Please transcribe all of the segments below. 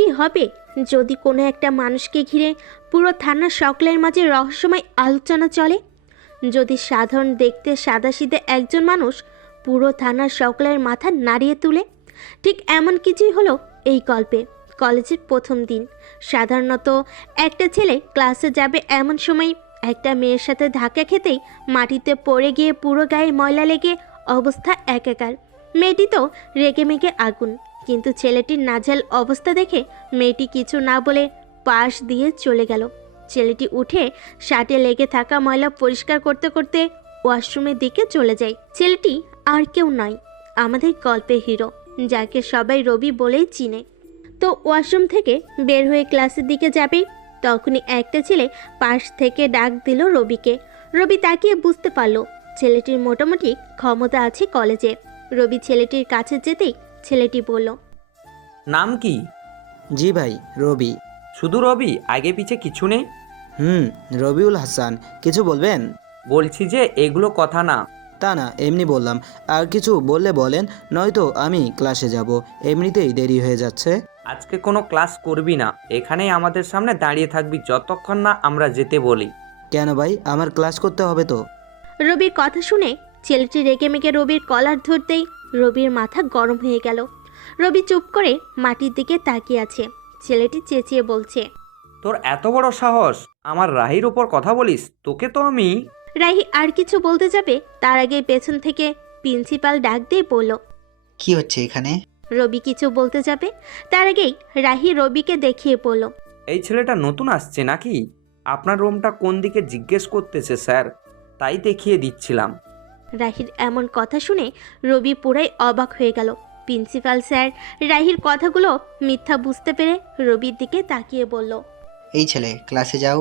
কি হবে যদি কোনো একটা মানুষকে ঘিরে পুরো থানার সকলের মাঝে রহস্যময় আলোচনা চলে? যদি সাধারণ দেখতে সাদাসিধে একজন মানুষ পুরো থানার সকলের মাথা নাড়িয়ে তুলে? ঠিক এমন কিছুই হলো এই গল্পে। কলেজের প্রথম দিন। সাধারণত একটা ছেলে ক্লাসে যাবে এমন সময় একটা মেয়ের সাথে ধাক্কা খেতেই মাটিতে পড়ে গিয়ে পুরো গায়ে ময়লা লেগে অবস্থা একাকার। মেয়েটি তো রেগে মেগে আগুন, কিন্তু ছেলেটির নাজেহাল অবস্থা দেখে মেয়েটি কিছু না বলে পাশ দিয়ে চলে গেল। ছেলেটি উঠে শার্টে লেগে থাকা ময়লা পরিষ্কার করতে করতে ওয়াশরুমের দিকে চলে যায়। ছেলেটি আর কেউ নয়, আমাদের গল্পের হিরো, যাকে সবাই রবি বলেই চিনে। তো ওয়াশরুম থেকে বের হয়ে ক্লাসের দিকে যাবে, তখনই একটা ছেলে পাশ থেকে ডাক দিল রবিকে। রবি তাকিয়ে বুঝতে পারল ছেলেটির মোটামুটি ক্ষমতা আছে কলেজে। রবি ছেলেটির কাছে যেতেই ছেলেটি বলল, নাম কি? জি ভাই, রবি। শুধু রবি? আগে পিছে কিছু নেই? রবিউল হাসান। কিছু বলবেন? বলছি যে এগুলো কথা না। তা না, এমনি বললাম। আর কিছু বললে বলেন, নয়তো আমি ক্লাসে যাব, এমনিতেই দেরি হয়ে যাচ্ছে। আজকে কোনো ক্লাস করবি না, এখানেই আমাদের সামনে দাঁড়িয়ে থাকবি যতক্ষণ না আমরা যেতে বলি। কেন ভাই, আমার ক্লাস করতে হবে তো। রবির কথা শুনে ছেলেটি রেগে মেগে রবির কলার ধরতেই রবির মাথা গরম হয়ে গেল। রবি চুপ করে মাটির দিকে তাকিয়ে আছে। ছেলেটি চেঁচিয়ে বলছে, তোর এত বড় সাহস আমার রাহির ওপর কথা বলিস? তোকে তো আমি। রাহি আর কিছু বলতে যাবে তার আগে পেছন থেকে প্রিন্সিপাল ডাক দিয়ে বলল, কি হচ্ছে এখানে? রবি কিছু বলতে যাবে তার আগেই রাহি রবিকে দেখিয়ে বলল, এই ছেলেটা নতুন আসছে নাকি? আপনার রুমটা কোন দিকে জিজ্ঞেস করতেছে স্যার, তাই দেখিয়ে দিচ্ছিলাম। রাহির এমন কথা শুনে রবি পুরাই অবাক হয়ে গেল। প্রিন্সিপাল স্যার রাহির কথাগুলো মিথ্যা বুঝতে পেরে রবির দিকে তাকিয়ে বলল, এই ছেলে, ক্লাসে যাও।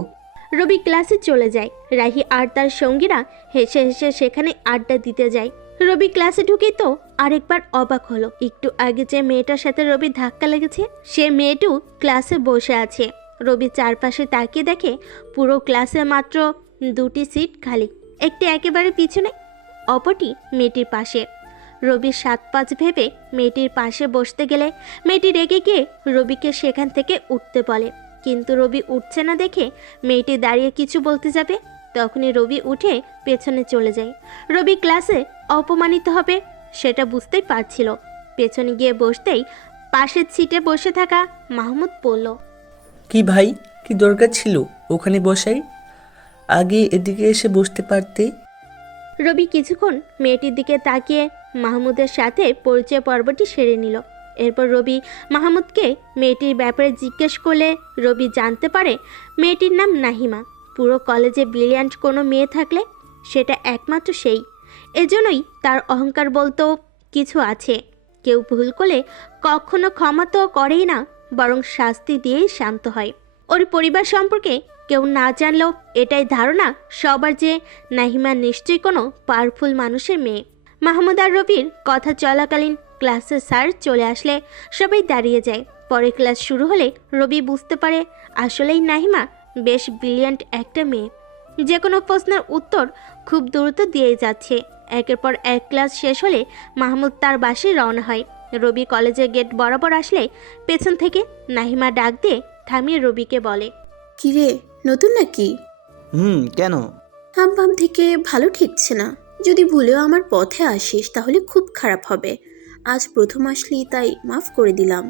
রবি ক্লাসে চলে যায়। রাহি আর তার সঙ্গীরা হেসে হেসে সেখানে আড্ডা দিতে যায়। রবি ক্লাসে ঢুকেই তো আরেকবার অবাক হলো। একটু আগে যে মেয়েটার সাথে রবির ধাক্কা লেগেছে, সে মেয়েটিও ক্লাসে বসে আছে। রবি চারপাশে তাকিয়ে দেখে পুরো ক্লাসে মাত্র 2টি সিট খালি, একটি একেবারে পিছনে, অপরটি মেয়েটির পাশে। রবির 7-5 ভেবে মেয়েটির পাশে বসতে গেলে মেয়েটি রেগে গিয়ে রবিকে সেখান থেকে উঠতে বলে, কিন্তু রবি উঠছে না দেখে মেয়েটি দাঁড়িয়ে কিছু বলতে যাবে, তখনই রবি উঠে পেছনে চলে যায়। রবি ক্লাসে অপমানিত হবে সেটা বুঝতেই পারছিল। পেছনে গিয়ে বসতেই পাশের সিটে বসে থাকা মাহমুদ বলল, কি ভাই, কি দরকার ছিল ওখানে বসাই? আগে এদিকে এসে বসতে পারতে। রবি কিছুক্ষণ মেয়েটির দিকে তাকিয়ে মাহমুদের সাথে পরিচয় পর্বটি সেরে নিল। এরপর রবি মাহমুদকে মেয়েটির ব্যাপারে জিজ্ঞেস করলে রবি জানতে পারে মেয়েটির নাম নাহিমা। পুরো কলেজে ব্রিলিয়ান্ট কোনো মেয়ে থাকলে সেটা একমাত্র সেই। এজন্যই তার অহংকার বলতেও কিছু আছে। কেউ ভুল করলে কখনো ক্ষমা তো করেই না, বরং শাস্তি দিয়েই শান্ত হয়। ওর পরিবার সম্পর্কে কেউ না জানলেও এটাই ধারণা সবার যে নাহিমা নিশ্চয়ই কোনো পাওয়ারফুল মানুষের মেয়ে। মাহমুদ আর রবির কথা চলাকালীন ক্লাসের স্যার চলে আসলে সবাই দাঁড়িয়ে যায়। পরে ক্লাস শুরু হলে রবি বুঝতে পারে আসলেই নাহিমা বেশ ব্রিলিয়ান্ট একটা মেয়ে, যে কোনো প্রশ্নের উত্তর খুব দ্রুত দিয়ে যাচ্ছে। একের পর এক ক্লাস শেষ হলে মাহমুদ তার বাসায় রওনা হয়। রবি কলেজের গেট বরাবর আসলে পেছন থেকে নাহিমা ডাক দিয়ে থামিয়ে রবিকে বলে, কিরে, নতুন নাকি? কেন? হাম থেকে ভালো ঠেকছে না। যদি ভুলেও আমার পথে আসিস তাহলে খুব খারাপ হবে। আজ প্রথম আসলি তাই মাফ করে দিলাম।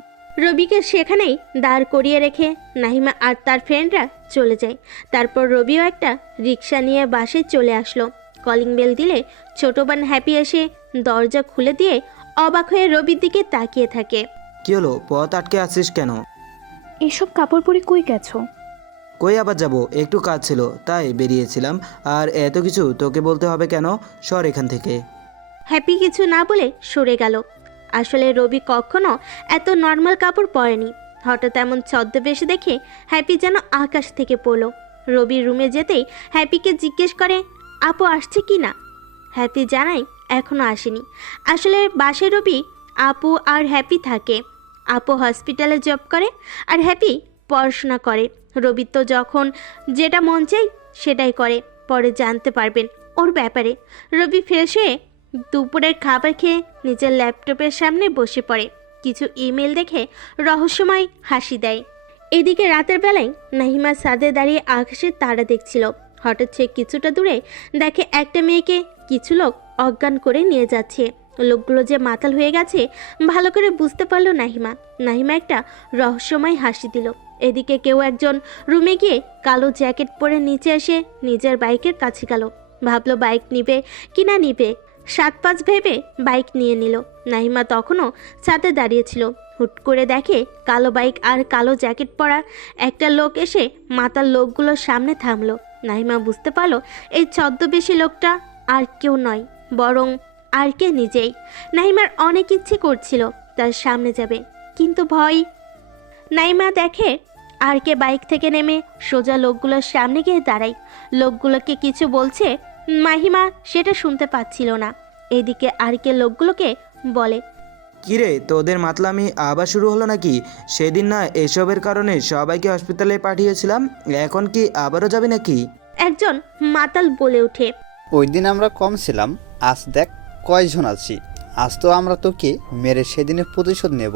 রবিকে সেখানেই দাঁড় করিয়ে রেখে নাহিমা আর তার ফ্রেন্ডরা চলে যায়। তারপর রবিও একটা রিক্সা নিয়ে বাসে চলে আসলো। কলিং বেল দিলে ছোট বোন হ্যাপি এসে দরজা খুলে দিয়ে অবাক হয়ে রবির দিকে তাকিয়ে থাকে। কি হলো, পথ আটকে আছিস কেন? এসব কাপড় পরে কই গেছো? কই আবার যাব, একটু কাজ ছিল তাই বেরিয়েছিলাম। আর এত কিছু তোকে বলতে হবে কেন? সর এখান থেকে। হ্যাপি কিছু না বলে সরে গেল। আসলে রবি কখনো এত নর্মাল কাপড় পরেনি। হঠাৎ এমন ছদ্মবেশে দেখে হ্যাপি যেন আকাশ থেকে পড়ল। রবি রুমে যেতেই হ্যাপিকে জিজ্ঞেস করে, আপু আসছে কি না? হ্যাপি জানায় এখনও আসেনি। আসলে বাসায় রবি, আপু আর হ্যাপি থাকে। আপু হসপিটালে জব করে আর হ্যাপি পড়াশোনা করে। রবি তো যখন যেটা মন চাই সেটাই করে। পরে জানতে পারবেন ওর ব্যাপারে। রবি ফ্রেশ হয়ে দুপুরের খাবার খেয়ে নিজের ল্যাপটপের সামনে বসে পড়ে। কিছু ইমেল দেখে রহস্যময় হাসি দেয়। এদিকে রাতের বেলায় নাহিমা ছাদে দাঁড়িয়ে আকাশের তারা দেখছিল। হঠাৎ সে কিছুটা দূরে দেখে একটা মেয়েকে কিছু লোক অজ্ঞান করে নিয়ে যাচ্ছে। লোকগুলো যে মাতাল হয়ে গেছে ভালো করে বুঝতে পারলো নাহিমা। নাহিমা একটা রহস্যময় হাসি দিল। এদিকে কেউ একজন রুমে গিয়ে কালো জ্যাকেট পরে নিচে এসে নিজের বাইকের কাছে গেল। ভাবলো বাইক নিবে কি না নিবে, 7-5 ভেবে বাইক নিয়ে নিল। নাহিমা তখনও ছাদে দাঁড়িয়েছিল। হুট করে দেখে কালো বাইক আর কালো জ্যাকেট পরা একটা লোক এসে মাতাল লোকগুলোর সামনে থামলো। নাহিমা বুঝতে পারলো এই ছদ্মবেশী লোকটা আর কেউ নয়, বরং আর কে নিজেই। নাহিমার অনেক ইচ্ছে করছিল তার সামনে যাবে, কিন্তু ভয়। নাহিমা দেখে আর কে বাইক থেকে নেমে সোজা লোকগুলোর সামনে গিয়ে দাঁড়ায়। লোকগুলোকে কিছু বলছে, মাহিমা সেটা শুনতে পাচ্ছিল না। এদিকে আর কে লোকগুলোকে বলে, কিরে, তোদের মাতলামি আবার শুরু হলো নাকি? সেদিন না এসবের কারণে সবাইকে হসপিটালে পাঠিয়েছিলাম, এখন কি আবারও যাবে নাকি? একজন মাতাল বলে ওঠে। ওই দিন আমরা কম ছিলাম, আজ দেখ কয়জন আছি। আজ তো আমরা তোকে মেরে সেদিনের প্রতিশোধ নেব।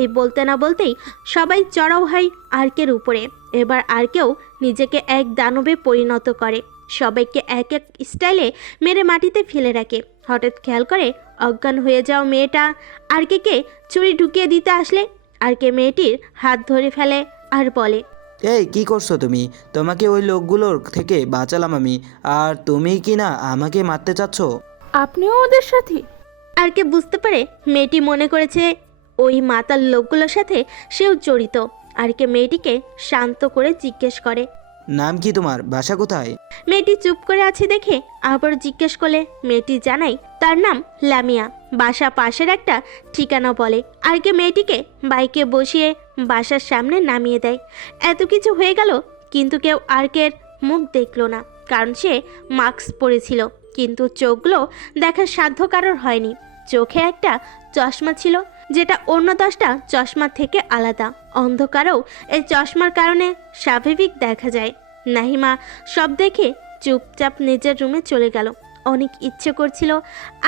এই বলতে না বলতেই সবাই চড়াও হয় আর্কের উপরে। এবার আর্কেও নিজেকে এক দানবে পরিণত করে, সবাইকে এক এক স্টাইলে মেরে মাটিতে ফেলে রাখে। হঠাৎ খেয়াল করে অজ্ঞান হয়ে যাওয়া মেয়েটা আর্কেকে ছুরি ঢুকিয়ে দিতে আসলে আর্কে মেয়েটির হাত ধরে ফেলে আর বলে, এই কি করছো তুমি? তোমাকে ওই লোকগুলোর থেকে বাঁচালাম আমি, আর তুমি কি না আমাকে মারতে চাচ্ছ? আপনিও ওদের সাথে? আর্কে বুঝতে পারে মেয়েটি মনে করেছে ওই মাতাল লোকগুলোর সাথে সেও জড়িত। আর্কে মেয়েটিকে শান্ত করে জিজ্ঞেস করে, নাম কি তোমার? বাসা কোথায়? মেয়েটি চুপ করে আছে দেখে আবার জিজ্ঞেস করলে মেয়েটি জানায় তার নাম লামিয়া, বাসা পাশের একটা ঠিকানা বলে। আর্কে মেয়েটিকে বাইকে বসিয়ে বাসার সামনে নামিয়ে দেয়। এত কিছু হয়ে গেল কিন্তু কেউ আর্কের মুখ দেখলো না, কারণ সে মাস্ক পরেছিল। কিন্তু চোখগুলো দেখার সাধ্য কারোর হয়নি। চোখে একটা চশমা ছিল যেটা অন্য 10টা চশমার থেকে আলাদা। অন্ধকারেও এই চশমার কারণে স্বাভাবিক দেখা যায়। নাহিমা সব দেখে চুপচাপ নিজের রুমে চলে গেল। অনেক ইচ্ছে করছিল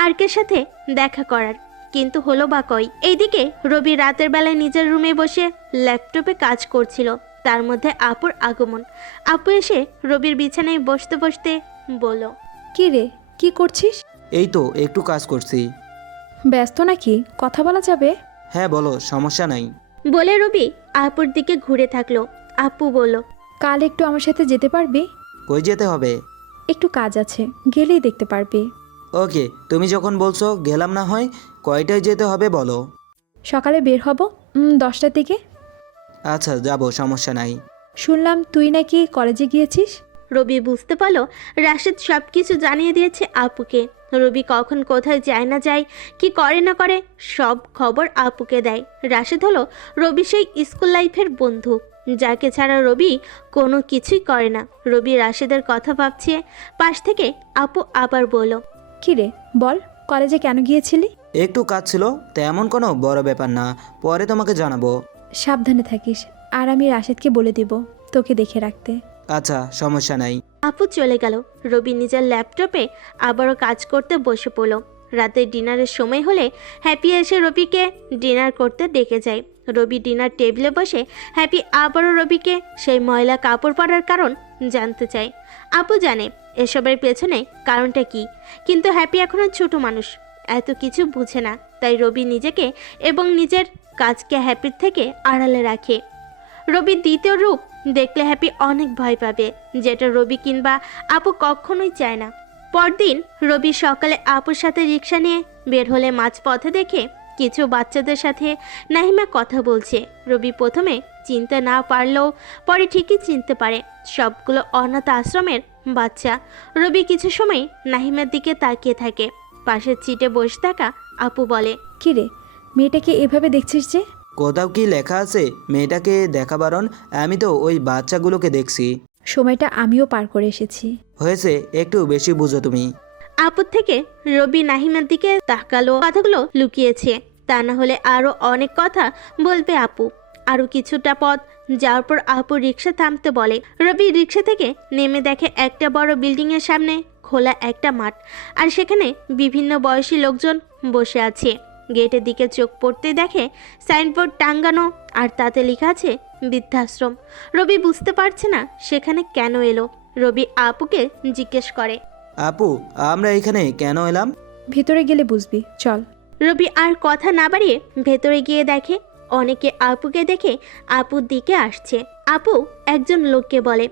আর্কের সাথে দেখা করার, কিন্তু হলো বা কই। এইদিকে রবি রাতের বেলায় নিজের রুমে বসে ল্যাপটপে কাজ করছিল। তার মধ্যে আপুর আগমন। আপু এসে রবির বিছানায় বসতে বসতে বলল, কি রে, কি করছিস? এই তো একটু কাজ করছি। ব্যস্ত নাকি? কথা বলা যাবে? হ্যাঁ বলো, সমস্যা নাই। বলে রবি আপুর দিকে ঘুরে থাকলো। আপু বলল, কাল একটু আমার সাথে যেতে পারবি? কই যেতে হবে? একটু কাজ আছে, গেলেই দেখতে পারবি। ওকে, তুমি যখন বলছো গেলাম না হয়। কয়টায় যেতে হবে বলো? সকালে বের হব 10টার দিকে। আচ্ছা যাব, সমস্যা নাই। শুনলাম তুই নাকি কলেজে গিয়েছিস। রবি বুঝতে পারলো রাশেদ সব কিছু জানিয়ে দিয়েছে আপুকে। রবি কখন কোথায় যায় না যায়, কি করে না করে, সব খবর আপুকে দেয়। রাশেদ হলো রবি সেই স্কুল লাইফের বন্ধু, যাকে ছাড়া রবি কোনো কিছুই করে না। রবি রাশেদের কথা ভাবছে। পাশ থেকে আপু আবার বলল, কি রে বল, কলেজে কেন গিয়েছিলি? একটু কাজ ছিল, তেমন কোনো বড় ব্যাপার না, পরে তোমাকে জানাবো। সাবধানে থাকিস, আর আমি রাশেদকে বলে দিব তোকে দেখে রাখতে। আচ্ছা, সমস্যা নাই। আপু চলে গেল। রবি নিজের ল্যাপটপে আবারও কাজ করতে বসে পড়ল। রাতে ডিনারের সময় হলে হ্যাপি এসে রবিকে ডিনার করতে ডেকে যায়। রবি ডিনার টেবিলে বসে হ্যাপি আবারও রবিকে সেই ময়লা কাপড় পরার কারণ জানতে চায়। আপু জানে এসবের পেছনে কারণটা কি, কিন্তু হ্যাপি এখনো ছোট মানুষ, এত কিছু বুঝে না। তাই রবি নিজেকে এবং নিজের কাজকে হ্যাপির থেকে আড়ালে রাখে। রবির দ্বিতীয় রূপ দেখলে হ্যাপি অনেক ভয় পাবে, যেটা রবি কিংবা আপু কখনোই চায় না। পরদিন রবি সকালে আপুর সাথে রিক্সা নিয়ে বের হলে মাঝপথে দেখে কিছু বাচ্চাদের সাথে নাহিমা কথা বলছে। রবি প্রথমে চিনতে না পারলেও পরে ঠিকই চিনতে পারে, সবগুলো অনাথ আশ্রমের বাচ্চা। রবি কিছু সময় নাহিমার দিকে তাকিয়ে থাকে। পাশের সিটে বসে থাকা আপু বলে, কি রে, মেয়েটাকে এভাবে দেখছিস যে? কোথাও কি লেখা আছে মেয়েটাকে দেখা বারণ? আমি তো ওই বাচ্চাগুলোকে দেখছি। সময়টা আমিও পার করে এসেছি। হয়েছে, একটু বেশি বুঝো তুমি। আপুর থেকে রবি নাহিমার দিকে তাকালো, কথাগুলো লুকিয়েছে, তা না হলে আরো অনেক কথা বলবে আপু। আরো কিছুটা পথ যাওয়ার পর আপু রিক্সা থামতে বলে। রবি রিক্সা থেকে নেমে দেখে একটা বড় বিল্ডিং এর সামনে খোলা একটা মাঠ, আর সেখানে বিভিন্ন বয়সী লোকজন বসে আছে। গেটের দিকে চোখ পড়তেই দেখে সাইনবোর্ড টাঙ্গানো আর তাতে লেখা আছে বৃদ্ধাশ্রম। রবি বুঝতে পারছে না সেখানে কেন এলো। রবি আপুকে জিজ্ঞেস করে। আপু, আমরা এখানে কেন এলাম? ভেতরে গেলে বুঝবি, চল। রবি আর কথা না বাড়িয়ে ভেতরে গিয়ে দেখে অনেকে আপুকে দেখে আপুর দিকে আসছে। আপু একজন লোককে বলে।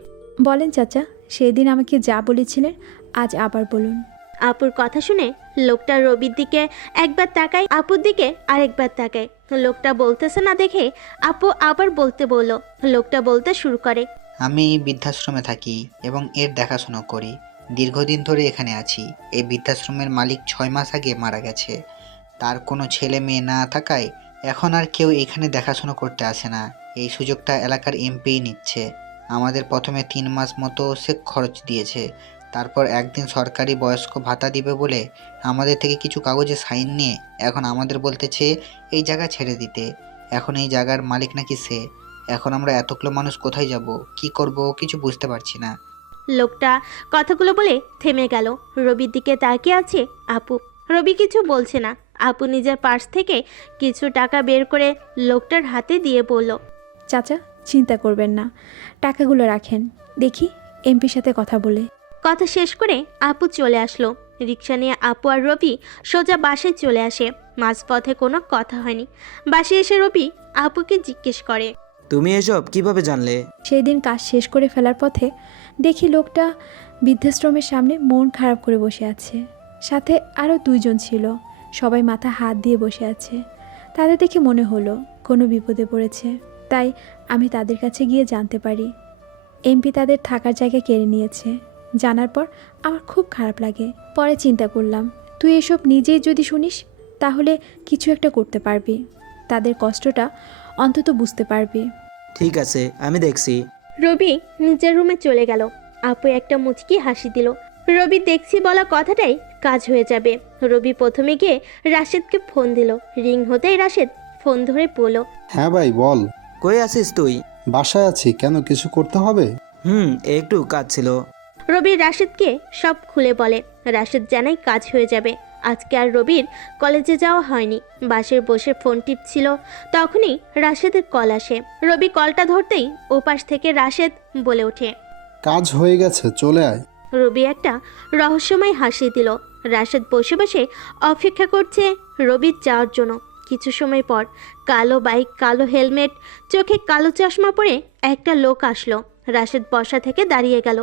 বলেন চাচা, সেদিন আমাকে যা বলেছিলেন আজ আবার বলুন। আপুর কথা শুনে লোকটা রবির দিকে একবার তাকায়, আপুর দিকে আরেকবার তাকায়। লোকটা বলতেছে না দেখে আপু আবার বলতে বলল। লোকটা বলতে শুরু করে। আমি বৃদ্ধাশ্রমে থাকি এবং এর দেখাশোনা করি। দীর্ঘদিন ধরে এখানে আছি। এই বৃদ্ধাশ্রমের মালিক 6 মাস আগে মারা গেছে। তার কোনো ছেলে মেয়ে না থাকায় এখন আর কেউ এখানে দেখাশোনা করতে আসে না। এই সুযোগটা এলাকার এমপি নিচ্ছে। আমাদের প্রথমে 3 মাস মতো সে খরচ দিয়েছে। তারপর একদিন সরকারি বয়স্ক ভাতা দিবে বলে আমাদের থেকে কিছু কাগজে সাইন নিয়ে এখন আমাদের বলতেছে এই জায়গা ছেড়ে দিতে। এখন এই জায়গার মালিক নাকি সে। এখন আমরা এতগুলো মানুষ কোথায় যাব, কি করব, কিছু বুঝতে পারছি না। লোকটা কথাগুলো বলে থেমে গেল। রবির দিকে তাকিয়ে আছে আপু। রবি কিছু বলছে না। আপু নিজের পার্স থেকে কিছু টাকা বের করে লোকটার হাতে দিয়ে বলল। চাচা, চিন্তা করবেন না, টাকাগুলো রাখেন, দেখি এমপির সাথে কথা বলে। কথা শেষ করে আপু চলে আসলো। রিক্সা নিয়ে আপু আর রবি সোজা বাসায় চলে আসে। মাঝপথে কোনো কথা হয়নি। বাসে এসে রবি আপুকে জিজ্ঞেস করে। তুমি এসব কিভাবে জানলে? সেই দিন কাজ শেষ করে ফেলার পথে দেখি লোকটা বৃদ্ধাশ্রমের সামনে মন খারাপ করে বসে আছে। সাথে আরও 2 জন ছিল, সবাই মাথা হাত দিয়ে বসে আছে। তাদের দেখে মনে হলো কোনো বিপদে পড়েছে, তাই আমি তাদের কাছে গিয়ে জানতে পারি এমপি তাদের থাকার জায়গা কেড়ে নিয়েছে। জানার পর আমার খুব খারাপ লাগে। পরে চিন্তা করলাম তুই এসব নিজেই যদি শুনিস তাহলে কিছু একটা করতে পারবি, তাদের কষ্টটা অন্তত বুঝতে পারবি। ঠিক আছে, আমি দেখছি। রবি নিজের রুমে চলে গেল। আপু একটা মুচকি হাসি দিল। রবি দেখছি বলা কথাটাই কাজ হয়ে যাবে। রবি প্রথমে গিয়ে রাশেদকে ফোন দিল। রিং হতেই রাশেদ ফোন ধরে বলল। হ্যাঁ ভাই বল। কই আছিস তুই? বাসায় আছি, কেন কিছু করতে হবে? একটু কাজ ছিল। রবি রাশেদকে সব খুলে বলে। রাশেদ জানাই কাজ হয়ে যাবে। আজকে আর রবির কলেজে যাওয়া হয়নি। বাসে বসে ফোন টিপছিল, তখনই রাশেদের কল আসে। রবি কলটা ধরতেই ওপাশ থেকে রাশেদ বলে ওঠে। কাজ হয়ে গেছে, চলে আয়। রবি একটা রহস্যময় হাসি দিল। রাশেদ বসে বসে অপেক্ষা করছে রবির যাওয়ার জন্য। কিছু সময় পর কালো বাইক, কালো হেলমেট, চোখে কালো চশমা পরে একটা লোক আসলো। রাশেদ বসা থেকে দাঁড়িয়ে গেল।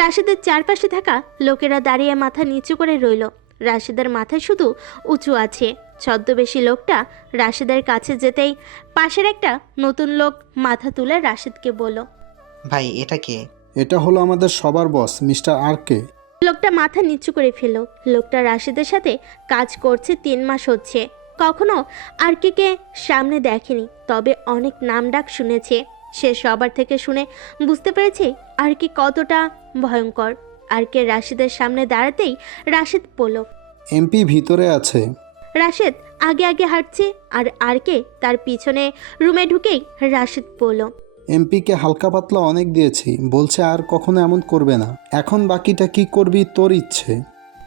রাশেদের চারপাশে থাকা লোকেরা দাঁড়িয়ে মাথা নিচু করে রইল। রাশেদের মাথায় শুধু উঁচু আছে। ছদ্মবেশী লোকটা রাশেদের কাছে যেতেই পাশের একটা নতুন লোক মাথা তুলে রাশেদকে বলল। ভাই এটা কে? এটা হলো আমাদের সবার বস মিস্টার আর কে। লোকটা মাথা নিচু করে ফেলল। লোকটা রাশেদের সাথে কাজ করছে 3 মাস হচ্ছে। কখনো আর কে সামনে দেখেনি, তবে অনেক নাম ডাক শুনেছে। সে সবার থেকে শুনে বুঝতে পেরেছে আর কি কতটা ভয়ঙ্কর। আর কে রাশেদের সামনে দাঁড়াতেই রাশেদ বলল। এমপি ভিতরে আছে। রাশেদ আগে আগে হাঁটছে আর কে তার পিছনে। রুমে ঢুকেই রাশেদ বলল। এমপিকে হালকা পাতলা অনেক দিয়েছি, বলছে আর কখনো এমন করবে না। এখন বাকিটা কি করবি তোর ইচ্ছে।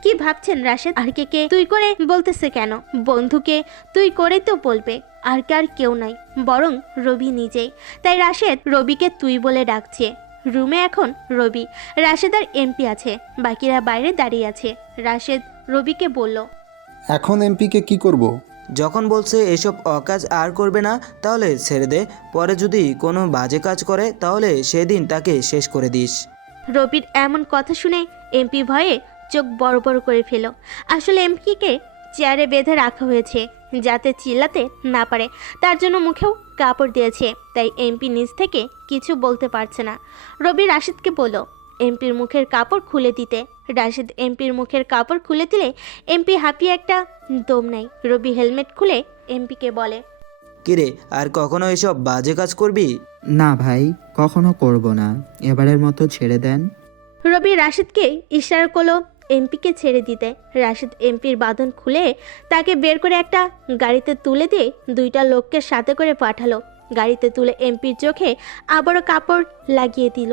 কি ভাবছেন রাশেদ? আর কে তুই করে বলতেছে কেন? বন্ধুকে তুই করে তো বলবে। আর কেউ নাই, বরং রবি নিজেই। তাই রাশেদ রবিকে তুই বলে ডাকছে। রুমে এখন রবি, রাশেদ আর এমপি আছে। বাকিরা বাইরে দাঁড়িয়ে আছে। রাশেদ রবিকে বলল। এখন এমপিকে কি করব? যখন বলছে এসব অকাজ আর করবে না তাহলে ছেড়ে দে। পরে যদি কোনো বাজে কাজ করে তাহলে সেদিন তাকে শেষ করে দিস। রবির এমন কথা শুনে এমপি ভয়ে চোখ বড় বড় করে ফেল। আসলে এমপিকে চেয়ারে বেঁধে রাখা হয়েছে যাতে চিল্লাতে না পারে। তার জন্য মুখেও কাপড় দিয়েছে, তাই এমপি নিজ থেকে কিছু বলতে পারছে না। রবি রাশেদকে বলল এমপির মুখের কাপড় খুলে দিতে। রাশেদ এমপির মুখের কাপড় খুলে দিলে এমপি হাঁপিয়ে একটা দম নেয়। রবি হেলমেট খুলে এমপিকে বলে। কিরে, আর কখনো এসব বাজে কাজ করবি? না ভাই, কখনো করব না, এবারের মতো ছেড়ে দেন। রবি রাশেদকে ইশারা করলো এমপিকে ছেড়ে দিতে। রাশেদ এমপির বাঁধন খুলে তাকে বের করে একটা গাড়িতে তুলে দিয়ে 2টা লোককে সাথে করে পাঠালো। গাড়িতে তুলে এমপির চোখে আবারও কাপড় লাগিয়ে দিল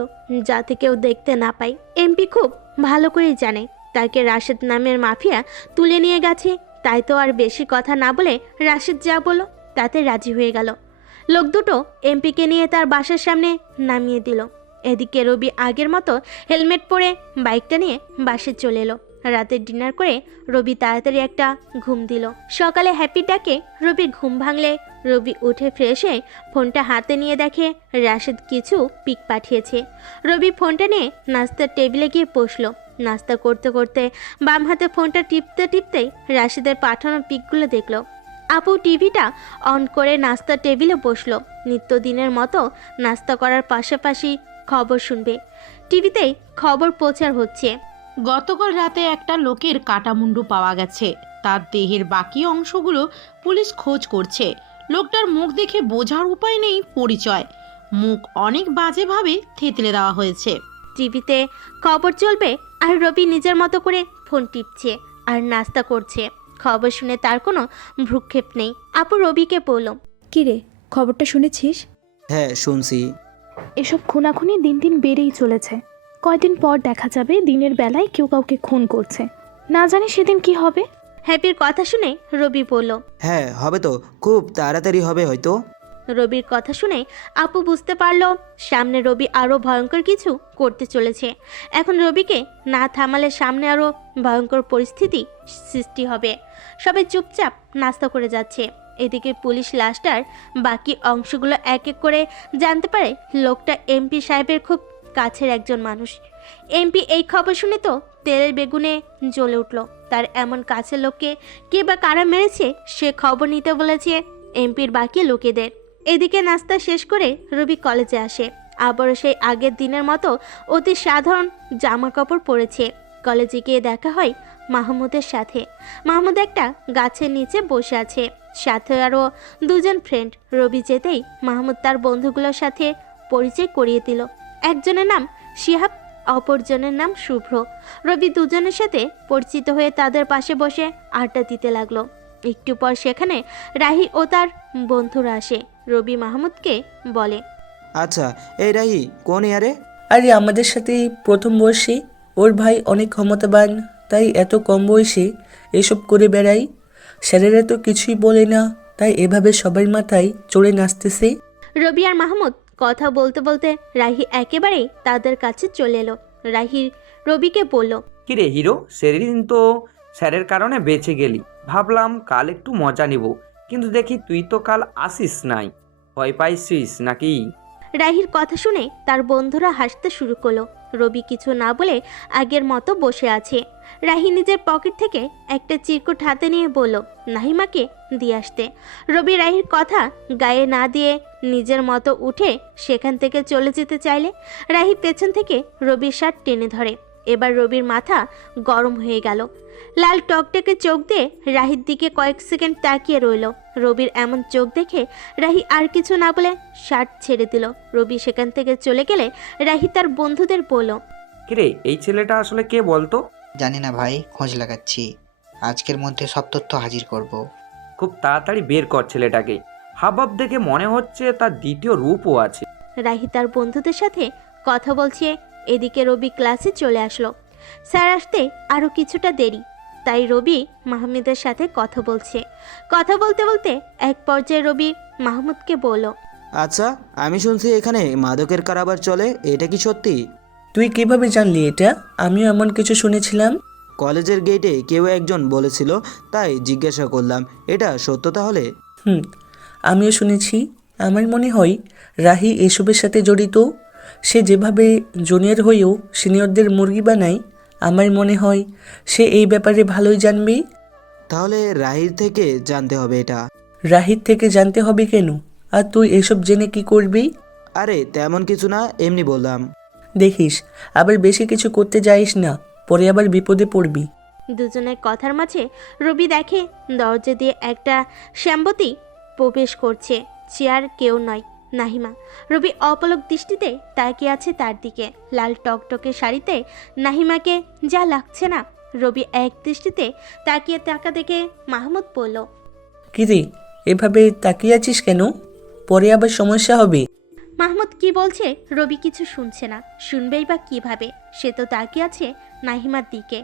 যাতে কেউ দেখতে না পায়। এমপি খুব ভালো করেই জানে তাকে রাশেদ নামের মাফিয়া তুলে নিয়ে গেছে। তাই তো আর বেশি কথা না বলে রাশেদ যা বলল তাতে রাজি হয়ে গেল। লোক দুটো এমপিকে নিয়ে তার বাসার সামনে নামিয়ে দিল। এদিকে রবি আগের মতো হেলমেট পরে বাইকটা নিয়ে বাসে চলে এলো। রাতের ডিনার করে রবি তাড়াতাড়ি একটা ঘুম দিল। সকালে হ্যাপি ডাকে রবির ঘুম ভাঙলে রবি উঠে ফ্রেশ হয়ে ফোনটা হাতে নিয়ে দেখে রাশেদ কিছু পিক পাঠিয়েছে। রবি ফোনটা নিয়ে নাস্তার টেবিলে গিয়ে বসলো। নাস্তা করতে করতে বাম হাতে ফোনটা টিপতে টিপতেই রাশেদের পাঠানো পিকগুলো দেখলো। আপু টিভিটা অন করে নাস্তার টেবিলে বসলো। নিত্যদিনের মতো নাস্তা করার পাশাপাশি খবর শুনবে। টিভিতেই খবর প্রচার হচ্ছে। গতকাল রাতে একটা লোকের কাটামুন্ডু পাওয়া গেছে। তার দেহের বাকি অংশগুলো পুলিশ খোঁজ করছে। লোকটার মুখ দেখে বোঝার উপায় নেই পরিচয়। মুখ অনেক বাজেভাবে থেতলে দেওয়া হয়েছে। টিভিতে খবর চলবে আর রবি নিজের মতো করে ফোন টিপছে আর নাস্তা করছে। খবর শুনে তার কোনো ভ্রুক্ষেপ নেই। আপু রবিকে বলল, কী রে, খবরটা শুনেছিস? হ্যাঁ শুনছি। এসব খুনাখুনি দিন দিন বেড়েই চলেছে। কয়দিন পর দেখা যাবে দিনের বেলায় কেউ কাউকে খুন করছে, না জানি সেদিন কি হবে। হ্যাপির কথা শুনে রবি বলল, হ্যাঁ হবে তো, খুব তাড়াতাড়ি হবে হয়তো। রবির কথা শুনে আপু বুঝতে পারলো সামনে রবি আরও ভয়ঙ্কর কিছু করতে চলেছে। এখন রবিকে না থামালে সামনে আরও ভয়ঙ্কর পরিস্থিতি সৃষ্টি হবে। সবাই চুপচাপ নাস্তা করে যাচ্ছে। এদিকে পুলিশ লাশটার বাকি অংশগুলো এক এক করে জানতে পারে লোকটা এমপি সাহেবের খুব কাছের একজন মানুষ। এমপি এই খবর শুনে তো তেলের বেগুনে জ্বলে উঠল। তার এমন কাছের লোককে কে বা কারা মেরেছে সে খবর নিতে বলেছে এমপির বাকি লোকেদের। এদিকে নাস্তা শেষ করে রবি কলেজে আসে। আবারও সেই আগের দিনের মতো অতি সাধারণ জামা কাপড় পরেছে। কলেজে গিয়ে দেখা হয় মাহমুদের সাথে। মাহমুদ একটা গাছের নিচে বসে আছে, সাথে আরও দুজন ফ্রেন্ড। রবি যেতেই মাহমুদ তার বন্ধুগুলোর সাথে পরিচয় করিয়ে দিল। একজনের নাম শিহাব, অপরজনের নাম শুভ্র। রবি দুজনের সাথে পরিচিত হয়ে তাদের পাশে বসে আড্ডা দিতে লাগলো। একটু পর সেখানে রাহি ও তার বন্ধুরা আসে। রবি মাহমুদকে বলে, আচ্ছা এই রাহি কোন ইয়ারে? আরে আমাদের সাথেই প্রথম বয়সে। ওর ভাই অনেক ক্ষমতাবান, তাই এত কম বয়সে এসব করে বেড়াই। স্যারেরা তো কিছুই বলে না, তাই এভাবে সবার মাথায় চড়ে নাচতেছে। রবি আর মাহমুদ কথা বলতে বলতে রাহি একেবারেই তাদের কাছে চলে এলো। রাহি রবিকে বলল, কিরে হিরো, সেদিন তো স্যারের কারণে বেঁচে গেলি। ভাবলাম কাল একটু মজা নিব, কিন্তু দেখি তুই তো কাল আসিস নাই। ভয় পাইছিস নাকি? রাহির কথা শুনে তার বন্ধুরা হাসতে শুরু করলো। রবি কিছু না বলে আগের মতো বসে আছে। রাহি নিজের পকেট থেকে একটা চিরকুট হাতে নিয়ে বলল নাহিমাকে দিয়ে আসতে। রবি রাহির কথা গায়ে না দিয়ে নিজের মতো উঠে সেখান থেকে চলে যেতে চাইলে রাহি পেছন থেকে রবির শার্ট টেনে ধরে। এবার রবির মাথা গরম হয়ে গেল। লাল টকটকে চোখ দিয়ে রাহির দিকে কয়েক সেকেন্ড তাকিয়ে রইল। রবির এমন চোখ দেখে রাহি আর কিছু না বলে শার্ট ছেড়ে দিল। রবি সেখান থেকে চলে গেলে রাহি তার বন্ধুদের বলল, কিরে এই ছেলেটা আসলে কে বলতো? জানি না ভাই, খোঁজ লাগাচ্ছি। আজকের মধ্যে সব তথ্য হাজির করব। খুব তাড়াতাড়ি বের কর ছেলেটাকে। হাবভাব দেখে মনে হচ্ছে তার দ্বিতীয় রূপও আছে। রাহি তার বন্ধুদের সাথে কথা বলছে। এদিকে রবি ক্লাসে চলে আসলো। স্যার আসতে আরও কিছুটা দেরি, তাই রবি মাহমুদের সাথে কথা বলছে। কথা বলতে বলতে এক পর্যায়ে রবি মাহমুদকে বলল, আচ্ছা আমি শুনছি এখানে মাদকের কারবার চলে, এটা কি সত্যি? তুই কিভাবে জানলি এটা? আমিও এমন কিছু শুনেছিলাম। কলেজের গেটে কেউ একজন বলেছিল, তাই জিজ্ঞাসা করলাম। এটা সত্য তাহলে? আমিও শুনেছি। আমার মনে হয় রাহি এসবের সাথে জড়িত। সে যেভাবে জুনিয়র হয়েও সিনিয়রদের মুরগি বানায়, আমার মনে হয় সে এই ব্যাপারে ভালোই জানবে। তাহলে রাহির থেকে জানতে হবে এটা। রাহির থেকে জানতে হবে কেন? আর তুই এসব জেনে কি করবি? আরে তেমন কিছু না, এমনি বললাম। দেখিস আবার বেশি কিছু করতে যাইস না, পরে আবার বিপদে পড়বি। দুজনের কথার মাঝে রবি দেখে দরজা দিয়ে একটা শ্যামবতী প্রবেশ করছে। চেয়ার কেউ নয়, নাহিমা। রবি অপলক দৃষ্টিতে তাকিয়ে আছে তার দিকে। লাল টকটকে শাড়িতে নাহিমাকে যা লাগছে না। রবি এক দৃষ্টিতে তাকিয়ে টাকা দেখে মাহমুদ বলল, কিরে এভাবে তাকিয়ে আছিস কেন? পরে আবার সমস্যা হবে। মাহমুদ কি বলছে রবি কিছু শুনছে না, শুনবেই বা কিভাবে? সে তো তাকিয়ে আছে নাহিমার দিকে।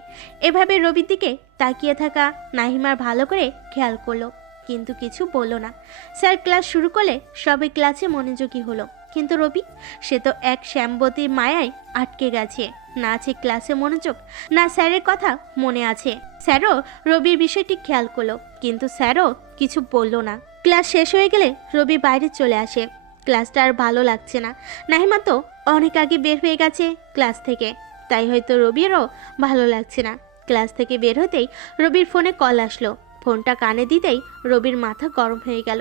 এভাবে রবির দিকে তাকিয়ে থাকা নাহিমার ভালো করে খেয়াল করলো, কিন্তু কিছু বলল না। স্যার ক্লাস শুরু করলে সবাই ক্লাসে মনোযোগী হলো, কিন্তু রবি, সে তো এক শ্যামবতীর মায়ায় আটকে গেছে। না আছে ক্লাসে মনোযোগ, না স্যারের কথা মনে আছে। স্যারও রবির বিষয়টি খেয়াল করলো, কিন্তু স্যারও কিছু বলল না। ক্লাস শেষ হয়ে গেলে রবি বাইরে চলে আসে। ক্লাসটা আর ভালো লাগছে না। নাহিমা তো অনেক আগে বের হয়ে গেছে ক্লাস থেকে, তাই হয়তো রবিরও ভালো লাগছে না। ক্লাস থেকে বের হতেই রবির ফোনে কল আসলো। ফোনটা কানে দিতেই রবির মাথা গরম হয়ে গেল,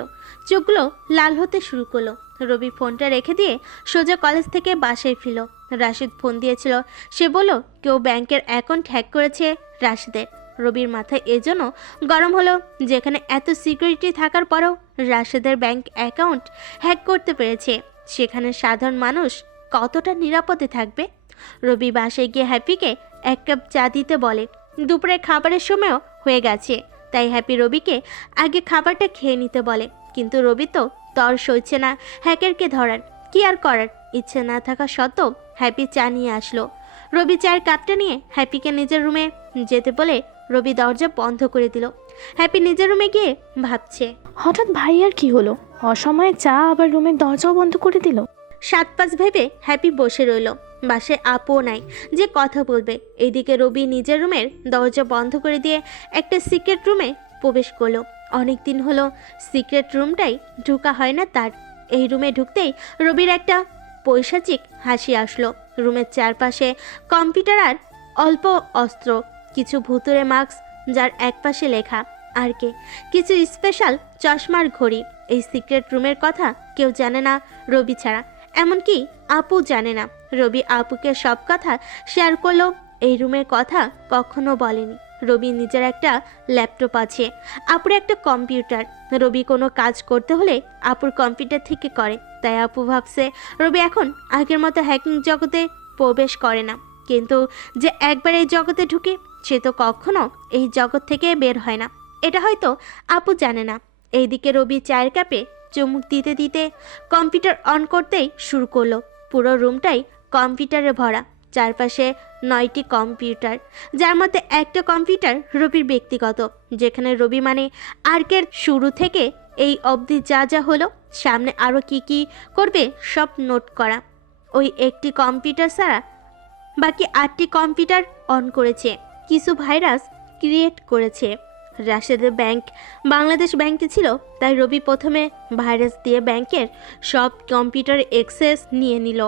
চোখগুলো লাল হতে শুরু করলো। রবি ফোনটা রেখে দিয়ে সোজা কলেজ থেকে বাসায় ফিরল। রাশিদ ফোন দিয়েছিল, সে বলল কেউ ব্যাংকের অ্যাকাউন্ট হ্যাক করেছে রাশিদের। রবির মাথায় এজন্য গরম হলো, যেখানে এত সিকিউরিটি থাকার পরেও রাশিদের ব্যাংক অ্যাকাউন্ট হ্যাক করতে পেরেছে, সেখানে সাধারণ মানুষ কতটা নিরাপদে থাকবে। রবি বাসায় গিয়ে হ্যাপিকে এক কাপ চা দিতে বলে। দুপুরে খাবারের সময়ও হয়ে গেছে, তাই হ্যাপি রবিকে আগে খাবারটা খেয়ে নিতে বলে। কিন্তু রবি তো তর সইছে না হ্যাকারকে ধরার। কি আর করার, ইচ্ছে না থাকা সত্ত্বেও হ্যাপি চা নিয়ে আসলো। রবি চায়ের কাপটা নিয়ে হ্যাপিকে নিজের রুমে যেতে বলে রবি দরজা বন্ধ করে দিল। হ্যাপি নিজের রুমে গিয়ে ভাবছে, হঠাৎ ভাইয়ার কি হলো? অসময়ে চা, আবার রুমের দরজাও বন্ধ করে দিল। 7-5 ভেবে হ্যাপি বসে রইল। বাসায় আপুও নাই যে কথা বলবে। এইদিকে রবি নিজের রুমের দরজা বন্ধ করে দিয়ে একটা সিক্রেট রুমে প্রবেশ করলো। অনেক দিন হলো সিক্রেট রুমটাই ঢোকা হয় না তার। এই রুমে ঢুকতেই রবির একটা পৈশাচিক হাসি আসলো। রুমের চারপাশে কম্পিউটার আর অল্প অস্ত্র, কিছু ভুতুরে মাস্ক যার একপাশে লেখা আর কে, কিছু স্পেশাল চশমার ঘড়ি। এই সিক্রেট রুমের কথা কেউ জানে না রবি ছাড়া, এমনকি আপু জানে না। রবি আপুকে সব কথা শেয়ার করলো। এই রুমের কথা কখনো বলেনি। রবি নিজের একটা ল্যাপটপ আছে, আপুর একটা কম্পিউটার। রবি কোনো কাজ করতে হলে আপুর কম্পিউটার থেকে করে, তাই আপু ভাবছে রবি এখন আগের মতো হ্যাকিং জগতে প্রবেশ করে না। কিন্তু যে একবার এই জগতে ঢুকে, সে তো কখনো এই জগৎ থেকে বের হয় না, এটা হয়তো আপু জানে না। এইদিকে রবি চায়ের কাপে চুমুক দিতে দিতে কম্পিউটার অন করতেই শুরু করলো। পুরো রুমটাই কম্পিউটারে ভরা, চারপাশে 9টি কম্পিউটার, যার মধ্যে একটা কম্পিউটার রবির ব্যক্তিগত, যেখানে রবি মানে আর্কের শুরু থেকে এই অবধি যা যা হলো, সামনে আরও কি কি করবে সব নোট করা। ওই একটি কম্পিউটার ছাড়া বাকি 8টি কম্পিউটার অন করেছে, কিছু ভাইরাস ক্রিয়েট করেছে। রাশেদের ব্যাংক বাংলাদেশ ব্যাংকে ছিল, তাই রবি প্রথমে ভাইরাস দিয়ে ব্যাংকের সব কম্পিউটার অ্যাক্সেস নিয়ে নিল।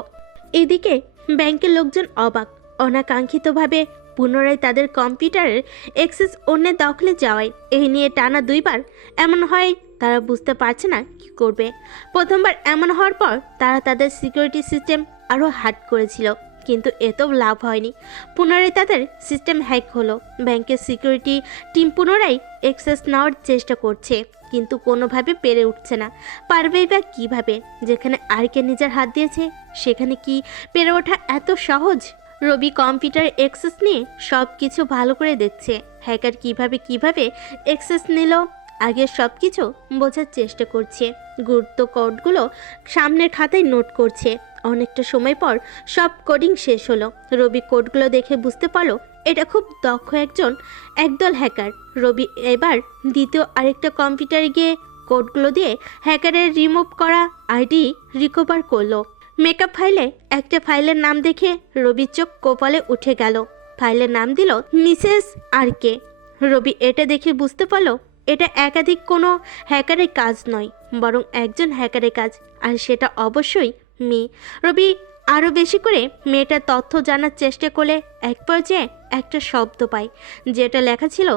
এদিকে ব্যাংকের লোকজন অবাক, অনাকাঙ্ক্ষিতভাবে পুনরায় তাদের কম্পিউটারের অ্যাক্সেস অন্যের দখলে যাওয়ায় এই নিয়ে টানা 2 বার এমন হয় তারা বুঝতে পারছে না কি করবে। প্রথমবার এমন হওয়ার পর তারা তাদের সিকিউরিটি সিস্টেম আরও হার্ড করেছিল, কিন্তু এতেও লাভ হয়নি। পুনরায় তাদের সিস্টেম হ্যাক হলো। ব্যাংকের সিকিউরিটি টিম পুনরায় অ্যাক্সেস নেওয়ার চেষ্টা করছে, কিন্তু কোনোভাবে পেরে উঠছে না। পারবেই বা কীভাবে? যেখানে আরকে নিজের হাত দিয়েছে, সেখানে কি পেরে ওঠা এত সহজ? রবি কম্পিউটার অ্যাক্সেস নিয়ে সব কিছু ভালো করে দেখছে। হ্যাকার কিভাবে অ্যাক্সেস নিল, আগে সব কিছু বোঝার চেষ্টা করছে। গুরুত্ব কোডগুলো সামনের খাতায় নোট করছে। অনেকটা সময় পর সব কোডিং শেষ হলো। রবি কোডগুলো দেখে বুঝতে পারলো এটা খুব দক্ষ একদল হ্যাকার। রবি এবার দ্বিতীয় আরেকটা কম্পিউটারে গিয়ে কোডগুলো দিয়ে হ্যাকারের রিমুভ করা আইডি রিকভার করলো। মেকআপ ফাইলে একটা ফাইলের নাম দেখে রবির চোখ কপালে উঠে গেল। ফাইলের নাম দিল মিসেস আরকে। রবি এটা দেখে বুঝতে পারলো এটা একাধিক কোনো হ্যাকারের কাজ নয়, বরং একজন হ্যাকারের কাজ, আর সেটা অবশ্যই মেয়ে। রবি আরও বেশি করে মেয়েটার তথ্য জানার চেষ্টা করলে এক পর্যায়ে একটা শব্দ পায়, যেটা লেখা ছিল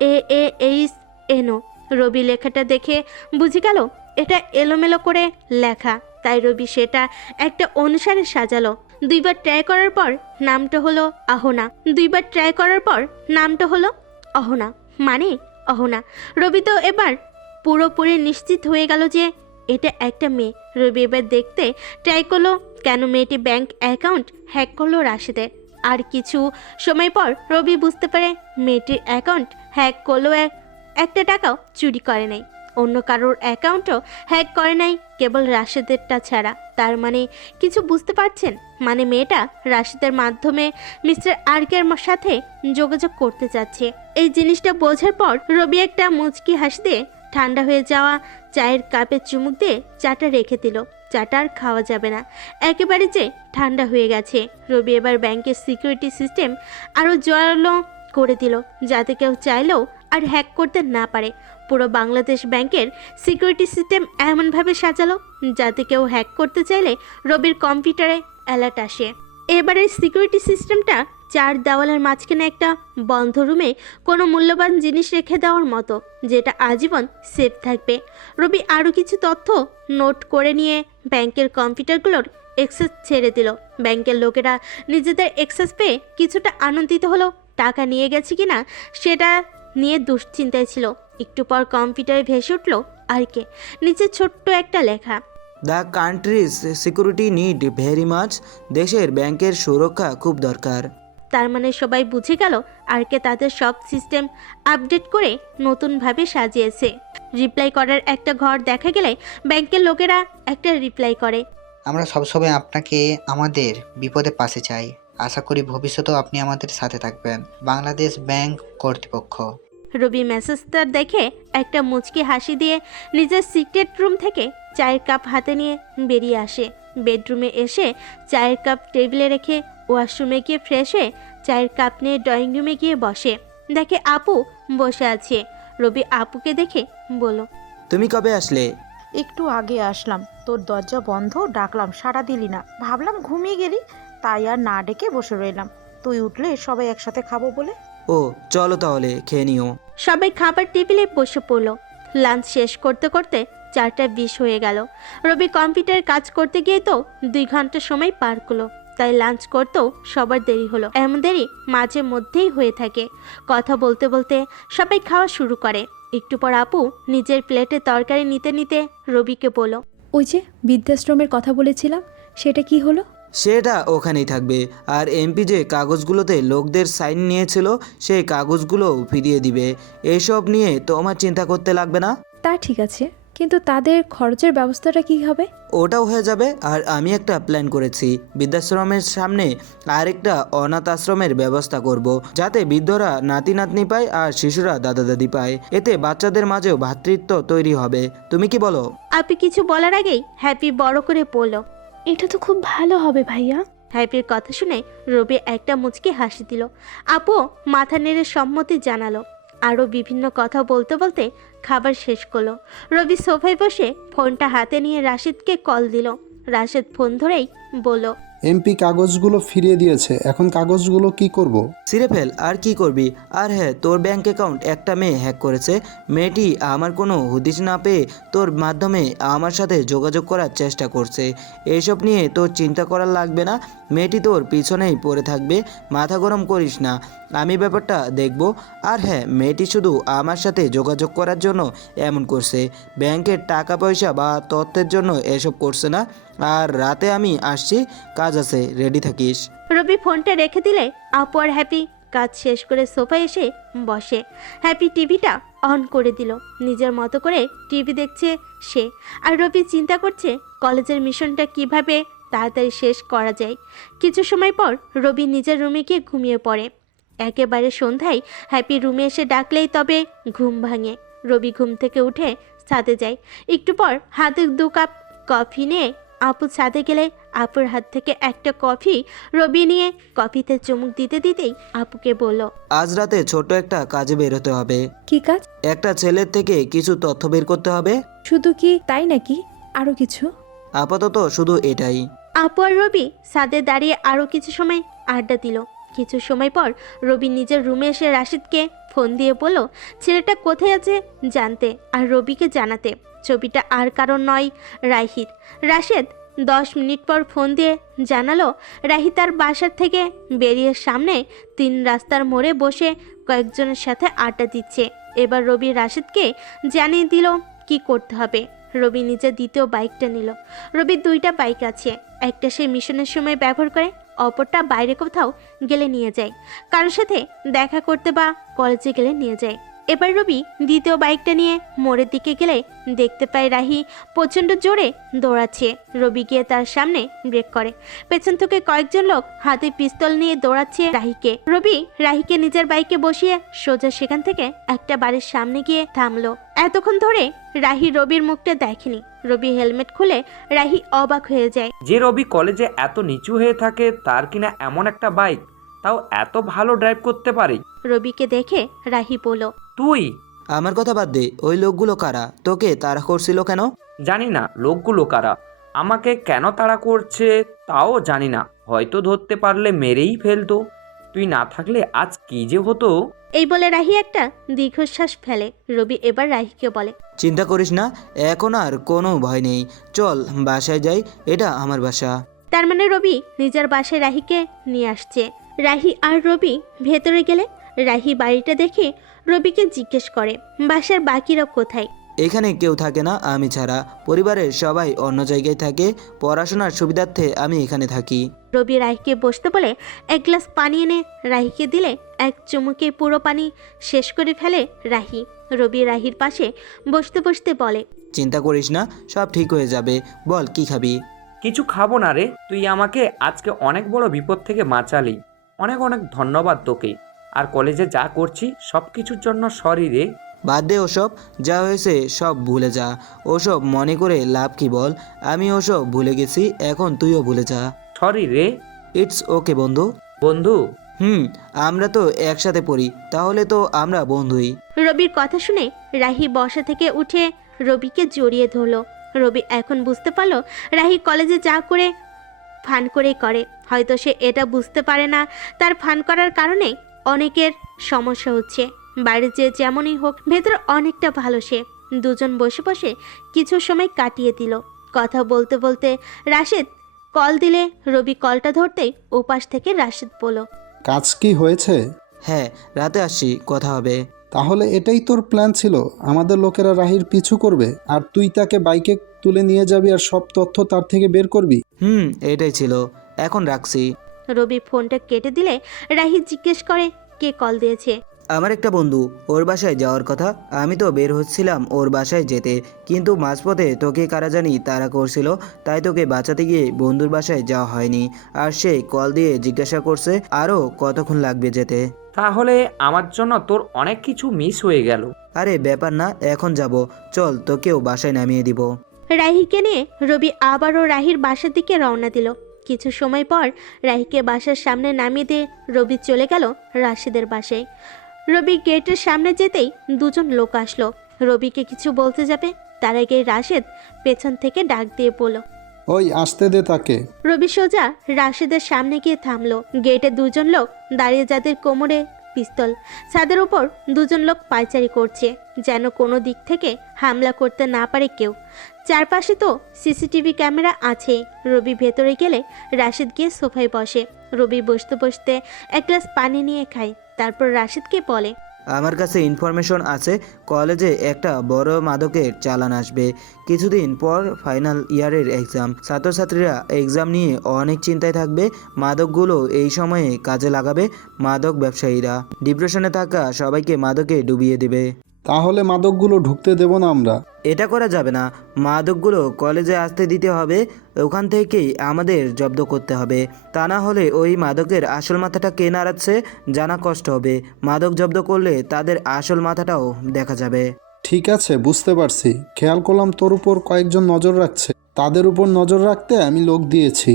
AAHNO। রবি লেখাটা দেখে বুঝে গেল এটা এলোমেলো করে লেখা, তাই রবি সেটা একটা অনুসারে সাজালো। 2 বার ট্রাই করার পর নামটা হলো অহনা, মানে অহনা। রবি তো এবার পুরোপুরি নিশ্চিত হয়ে গেল যে এটা একটা মেয়ে। রবি এবার দেখতে ট্রাই করলো কেন মেয়েটি ব্যাংক অ্যাকাউন্ট হ্যাক করলো রাশিদের। আর কিছু সময় পর রবি বুঝতে পারে মেয়েটির অ্যাকাউন্ট হ্যাক করলেও একটা টাকাও চুরি করে নাই। অন্য কারোর অ্যাকাউন্টও হ্যাক করে নাই, কেবল রাশেদেরটা ছাড়া। তার মানে কিছু বুঝতে পারছেন? মানে মেয়েটা রাশেদের মাধ্যমে মিস্টার আরকের সাথে যোগাযোগ করতে চাচ্ছে। এই জিনিসটা বোঝার পর রবি একটা মুচকি হাসি দিয়ে ঠান্ডা হয়ে যাওয়া চায়ের কাপে চুমুক দিয়ে চাটা রেখে দিল। চাটা আর খাওয়া যাবে না, একেবারে যে ঠান্ডা হয়ে গেছে। রবি এবার ব্যাংকের সিকিউরিটি সিস্টেম আরও জোরালো করে দিল, যাতে কেউ চাইলেও আর হ্যাক করতে না পারে। পুরো বাংলাদেশ ব্যাংকের সিকিউরিটি সিস্টেম এমনভাবে সাজালো যাতে কেউ হ্যাক করতে চাইলে রবির কম্পিউটারে অ্যালার্ট আসে। এবারের সিকিউরিটি সিস্টেমটা চার দেওয়ালের মাঝখানে একটা বন্ধ রুমে কোনো মূল্যবান জিনিস রেখে দেওয়ার মতো, যেটা আজীবন সেফ থাকবে। রবি আরও কিছু তথ্য নোট করে নিয়ে ব্যাংকের কম্পিউটারগুলোর অ্যাক্সেস ছেড়ে দিল। ব্যাংকের লোকেরা নিজেদের অ্যাক্সেস পেয়ে কিছুটা আনন্দিত হলো। টাকা নিয়ে গেছে কিনা সেটা নিয়ে দুশ্চিন্তায় ছিল। একটু পর কম্পিউটারে ভেসে উঠল আরকে, নিচে ছোট্ট একটা লেখা, the countries security need very much. দেশের ব্যাংকের সুরক্ষা খুব দরকার। তার মানে সবাই বুঝে গেল আরকে তাদের সব সিস্টেম আপডেট করে নতুনভাবে সাজিয়েছে। রিপ্লাই করার একটা ঘর দেখা গেলে ব্যাংকের লোকেরা একটা রিপ্লাই করে, আমরা সবসময় আপনাকে আমাদের বিপদে পাশে চাই। আশা করি ভবিষ্যতেও আপনি আমাদের সাথে থাকবেন। বাংলাদেশ ব্যাংক কর্তৃপক্ষ। রবি মেসেজটা দেখে একটা মুচকি হাসি দিয়ে নিজের সিক্রেট রুম থেকে চায়ের কাপ হাতে নিয়ে বেরিয়ে আসে। বেডরুমে এসে চায়ের কাপ টেবিলে রেখে ওয়াশরুমে গিয়ে ফ্রেশ হয়ে চায়ের কাপ নিয়ে ড্রয়িং রুমে গিয়ে বসে। দেখে আপু বসে আছে। রবি আপুকে দেখে বলল, তুমি কবে আসলে? একটু আগে আসলাম, তোর দরজা বন্ধ, ডাকলাম সাড়া দিলি না, ভাবলাম ঘুমিয়ে গেলি, তাই আর না ডেকে বসে রইলাম। তুই উঠলে সবাই একসাথে খাবো বলে। ও চলো তাহলে খেয়ে নিও। সবাই খাবার টেবিলে বসে পড়ল। লাঞ্চ শেষ করতে করতে 4:20 হয়ে গেল। রবি কম্পিউটারে কাজ করতে গিয়ে তো 2 ঘন্টা সময় পার করলো, তাই লাঞ্চ করতেও সবার দেরি হলো। এমন দেরি মাঝে মধ্যেই হয়ে থাকে। কথা বলতে বলতে সবাই খাওয়া শুরু করে। একটু পর আপু নিজের প্লেটে তরকারি নিতে নিতে রবিকে বলল, ওই যে বৃদ্ধাশ্রমের কথা বলেছিলাম, সেটা কি হলো? সেটা ওখানেই থাকবে। আর এমপি যে কাগজগুলোতে লোকদের সাইন নিয়েছিল সেই কাগজগুলো ফিরিয়ে দিবে। এসব নিয়ে তোমার চিন্তা করতে লাগবে না। তা ঠিক আছে, কিন্তু তাদের খরচের ব্যবস্থাটা কি হবে? ওটাও হয়ে যাবে। আর আমি একটা প্ল্যান করেছি, বৃদ্ধাশ্রমের সামনে আরেকটা অনাথ আশ্রমের ব্যবস্থা করব, যাতে বৃদ্ধরা নাতি নাতনি পায় আর শিশুরা দাদা দাদি পায়। এতে বাচ্চাদের মাঝেও ভ্রাতৃত্ব তৈরি হবে। তুমি কি বলো? আপনি কিছু বলার আগেই হ্যাপি বড় করে বলল, এটা তো খুব ভালো হবে ভাইয়া। হ্যাপির কথা শুনে রবি একটা মুচকি হাসি দিল। আপু মাথা নেড়ে সম্মতি জানালো। আরও বিভিন্ন কথা বলতে বলতে খাবার শেষ করলো। রবি সোফায় বসে ফোনটা হাতে নিয়ে রাশিদকে কল দিল। রাশিদ ফোন ধরেই বলল, এমপি কাগজগুলো ফিরিয়ে দিয়েছে, এখন কাগজগুলো কি করব? ছিঁড়ে ফেল, আর কি করবি? আর হ্যাঁ, তোর ব্যাংক অ্যাকাউন্ট একটা মেয়ে হ্যাক করেছে। মেয়েটি আমার কোনো হদিশ না পেয়ে তোর মাধ্যমে আমার সাথে যোগাযোগ করার চেষ্টা করছে। এইসব নিয়ে তোর চিন্তা করার লাগবে না, মেয়েটি তোর পিছনেই পড়ে থাকবে। মাথা গরম করিস না, আমি ব্যাপারটা দেখব। আর হ্যাঁ, মেয়েটি শুধু আমার সাথে যোগাযোগ করার জন্য এমন করছে, ব্যাংকের টাকা পয়সা বা তথ্যের জন্য এসব করছে না। আর রাতে আমি আসছি, কাজ আছে, রেডি থাকিস। রবি ফোনটা রেখে দিলে আপু আর হ্যাপি কাজ শেষ করে সোফায় এসে বসে। হ্যাপি টিভিটা অন করে দিল। নিজের মতো করে টিভি দেখছে সে। আর রবি চিন্তা করছে কলেজের মিশনটা কিভাবে তাড়াতাড়ি শেষ করা যায়। কিছু সময় পর রবি নিজের রুমে গিয়ে ঘুমিয়ে পড়ে। একেবারে সন্ধ্যায় হ্যাপি রুমে এসে ডাকলেই তবে ঘুম ভাঙে। রবি ঘুম থেকে উঠে ছাদে যায়। একটু পর হাতে 2 কাপ কফি নিয়ে আপু ছাদে গেলে আপুর হাত থেকে একটা কফি রবি নিয়ে কফিতে চুমুক দিতে দিতেই আপুকে বলল, আজ রাতে ছোট একটা কাজে বেরোতে হবে। কি কাজ? একটা ছেলের থেকে কিছু তথ্য বের করতে হবে। শুধু কি তাই নাকি আরও কিছু? আপাতত শুধু এটাই। আপু আর রবি ছাদে দাঁড়িয়ে আরও কিছু সময় আড্ডা দিল। কিছু সময় পর রবি নিজের রুমে এসে রাশিদকে ফোন দিয়ে বলল ছেলেটা কোথায় আছে জানতে আর রবিকে জানাতে। ছবিটা আর কারণ নয়, রাহির। রাশেদ 10 মিনিট পর ফোন দিয়ে জানালো রাহি তার বাসার থেকে বেরিয়ে সামনে 3 রাস্তার মোড়ে বসে কয়েকজনের সাথে আড্ডা দিচ্ছে। এবার রবি রাশেদকে জানিয়ে দিল কি করতে হবে। রবি নিজের দ্বিতীয় বাইকটা নিল। রবির 2টা বাইক আছে, একটা সে মিশনের সময় ব্যবহার করে, অপরটা বাইরে কোথাও গেলে নিয়ে যায়, কারোর সাথে দেখা করতে বা কলেজে গেলে নিয়ে যায়। এবার রবি দ্বিতীয় বাইকটা নিয়ে মোড়ের দিকে গেলে দেখতে পায় রাহি প্রচণ্ড জোরে দৌড়াচ্ছে। রবি গিয়ে তার সামনে ব্রেক করে। পেছন থেকে কয়েকজন লোক হাতে পিস্তল নিয়ে দৌড়াচ্ছে রাহিকে। রবি রাহিকে নিজের বাইকে বসিয়ে সোজা সেখান থেকে একটা বাড়ির সামনে গিয়ে থামলো। এতক্ষণ ধরে রাহি রবির মুখটা দেখেনি। রবি হেলমেট খুলে রাহি অবাক হয়ে যায়। যে রবি কলেজে এত নিচু হয়ে থাকে তার কিনা এমন একটা বাইক, তাও এত ভালো ড্রাইভ করতে পারে। রবিকে দেখে রাহি বলল, তুই? আমার কথা বাদ দে, ওই লোকগুলো কারা? তোকে তাড়া করছিল কেন? জানি না লোকগুলো কারা, আমাকে কেন তাড়া করছে তাও জানি না। হয়তো ধরতে পারলে মেরেই ফেলতো। তুই না থাকলে আজ কি যে হতো। এই বলে রাহি একটা দীর্ঘশ্বাস ফেলে। রবি এবার রাহিকে বলে, চিন্তা করিস না, এখন আর কোনো ভয় নেই। চল বাসায় যাই, এটা আমার বাসা। তার মানে রবি নিজের বাসায় রাহিকে নিয়ে আসছে। রাহি আর রবি ভেতরে গেলে রাহি বাড়িটা দেখে রবিকে জিজ্ঞেস করে, বাসার বাকিরা কোথায়? এখানে কেউ থাকে না আমি ছাড়া। পরিবারের সবাই অন্য জায়গায় থাকে। পড়াশোনার সুবিধার্থে আমি এখানে থাকি। রবি রাহিকে বসতে বলে এক গ্লাস পানি এনে রাহিকে দিলে এক চুমুকে পুরো পানি শেষ করে ফেলে রাহি। রবি রাহির পাশে বসতে বসতে বলে, চিন্তা করিস না, সব ঠিক হয়ে যাবে। বল কি খাবি? কিছু খাবো না রে, তুই আমাকে আজকে অনেক বড় বিপদ থেকে বাঁচালি। অনেক অনেক ধন্যবাদ তোকে। আর কলেজে যা করছি সব কিছুর জন্য সরি রে। বাদ দে ওসব, যা হয়েছে সব ভুলে যা। ওসব মনে করে লাভ কি বল? আমি ওসব ভুলে গেছি, এখন তুইও ভুলে যা। সরি রে। ইটস ওকে বন্ধু। বন্ধু? আমরা তো একসাথে পড়ি, তাহলে তো আমরা বন্ধুই। রবির কথা শুনে রাহি বসা থেকে উঠে রবিকে জড়িয়ে ধরলো। রবি এখন বুঝতে পারলো রাহি কলেজে যা করে ফান করেই করে। হয়তো সে এটা বুঝতে পারে না তার ফান করার কারণে অনেকের সমস্যা হচ্ছে। বাইরে যে যেমনই হোক ভেতর অনেকটা ভালো সে। দুজন বসে বসে কিছু সময় কাটিয়ে দিল। কথা বলতে বলতে রাশেদ কল দিলে রবি কলটা ধরতেই ওপাশ থেকে রাশেদ বলল, কাজ কি হয়েছে? হ্যাঁ, রাতে আসছি, কথা হবে। তাহলে এটাই তোর প্ল্যান ছিল? আমাদের লোকেরা রাহির পিছু করবে আর তুই তাকে বাইকে তুলে নিয়ে যাবি আর সব তথ্য তার থেকে বের করবি? এটাই ছিল। এখন রাখছি। রবি ফোনটা কেটে দিলে রাহি জিজ্ঞেস করে, কে কল দিয়েছে? আমার একটা বন্ধু, ওর বাসায় যাওয়ার কথা। আমি তো বের হচ্ছিলাম ওর বাসায় যেতে, কিন্তু মাঝপথে তোকে কারা জানি তাড়া করছিল, তাই তোকে বাঁচাতে গিয়ে বন্ধুর বাসায় যাওয়া হয়নি। আর সে কল দিয়ে জিজ্ঞাসা করছে আরও কতক্ষণ লাগবে যেতে। তাহলে আমার জন্য তোর অনেক কিছু মিস হয়ে গেল। আরে ব্যাপার না, এখন যাব। চল, তোকেও বাসায় নামিয়ে দিব। রাহিকে নিয়ে রবি আবারও রাহির বাসার দিকে রওনা দিল। কিছু সময় পর রাহিকে বাসার সামনে নামিয়ে দিয়ে রবি চলে গেল রাশেদের বাসায়। রবি গেটের সামনে যেতেই দুজন লোক আসলো। রবিকে কিছু বলতে যাবে, তার আগে রাশেদ পেছন থেকে ডাক দিয়ে বলল, ওই আসতে দে তাকে। রবি সোজা রাশেদের সামনে গিয়ে থামলো। গেটে দুজন লোক দাঁড়িয়ে, যাদের কোমরে পিস্তল। ছাদের উপর দুজন লোক পায়চারি করছে, যেন কোনো দিক থেকে হামলা করতে না পারে কেউ। চারপাশে তো সিসিটিভি ক্যামেরা আছে। রবি ভেতরে গেলে রাশেদ গিয়ে সোফায় বসে। রবি বসতে বসতে এক গ্লাস পানি নিয়ে খায়। তারপর রাশেদকে বলে, আমার কাছে ইনফরমেশন আছে, কলেজে একটা বড় মাদকের চালান আসবে। কিছুদিন পর ফাইনাল ইয়ারের এক্সাম। ছাত্রছাত্রীরা এক্সাম নিয়ে অনেক চিন্তায় থাকবে। মাদকগুলো এই সময়ে কাজে লাগাবে মাদক ব্যবসায়ীরা। ডিপ্রেশনে থাকা সবাইকে মাদকে ডুবিয়ে দেবে। তাহলে মাদকগুলো ঢুকতে দেব না আমরা? এটা করা যাবে না। মাদকগুলো কলেজে আসতে দিতে হবে, ওখান থেকেই আমাদের জব্দ করতে হবে। তা না হলে ওই মাদকের আসল মাথাটা কে নাড়াচ্ছে জানা কষ্ট হবে। মাদক জব্দ করলে তাদের আসল মাথাটাও দেখা যাবে। ঠিক আছে, বুঝতে পারছি। খেয়াল করলাম তোর উপর কয়েকজন নজর রাখছে। তাদের উপর নজর রাখতে আমি লোক দিয়েছি।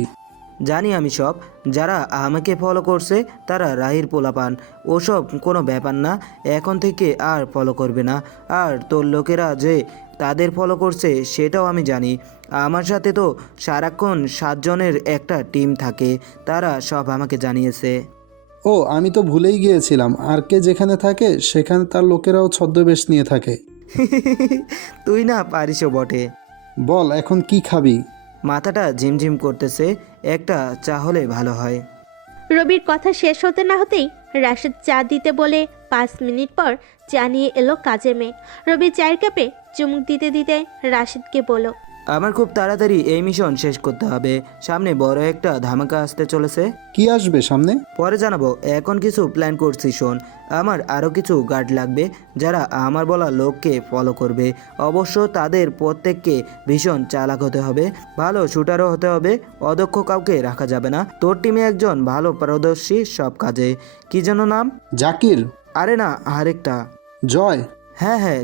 জানি আমি সব। যারা আমাকে ফলো করছে তারা রাহির পোলাপান। ওসব কোনো ব্যাপার না, এখন থেকে আর ফলো করবে না। আর তোর লোকেরা যে তাদের ফলো করছে সেটাও আমি জানি। আমার সাথে তো সারাক্ষণ 7 জনের একটা টিম থাকে, তারা সব আমাকে জানিয়েছে। ও, আমি তো ভুলেই গিয়েছিলাম। আর কে যেখানে থাকে সেখানে তার লোকেরাও ছদ্মবেশ নিয়ে থাকে। তুই না পারিসও বটে। বল এখন কি খাবি? মাথাটা ঝিমঝিম করতেছে, একটা চা হলে ভালো হয়। রবির কথা শেষ হতে না হতেই রাশেদ চা দিতে বলে 5 মিনিট পর চা নিয়ে এলো কাজের মেয়ে। রবি চায়ের কাপে চুমুক দিতে দিতে রাশেদকে বলল, আমার খুব তাড়াতাড়ি এই মিশন শেষ করতে হবে, সামনে বড় একটা ধামাকা আসতে চলেছে। কি আসবে সামনে? পরে জানাবো, এখন কিছু প্ল্যান করছি শোন। আমার আরও কিছু গার্ড লাগবে যারা আমার বলা লোককে ফলো করবে। অবশ্য তাদের প্রত্যেককে ভীষণ চালাক হতে হবে, ভালো শুটারও হতে হবে, অদক্ষ কাউকে রাখা যাবে না। তোর টিমে একজন ভালো পারদর্শী সব কাজে। কি যেন নাম? জাকির? আরে না, আরেকটা। জয়? হ্যাঁ,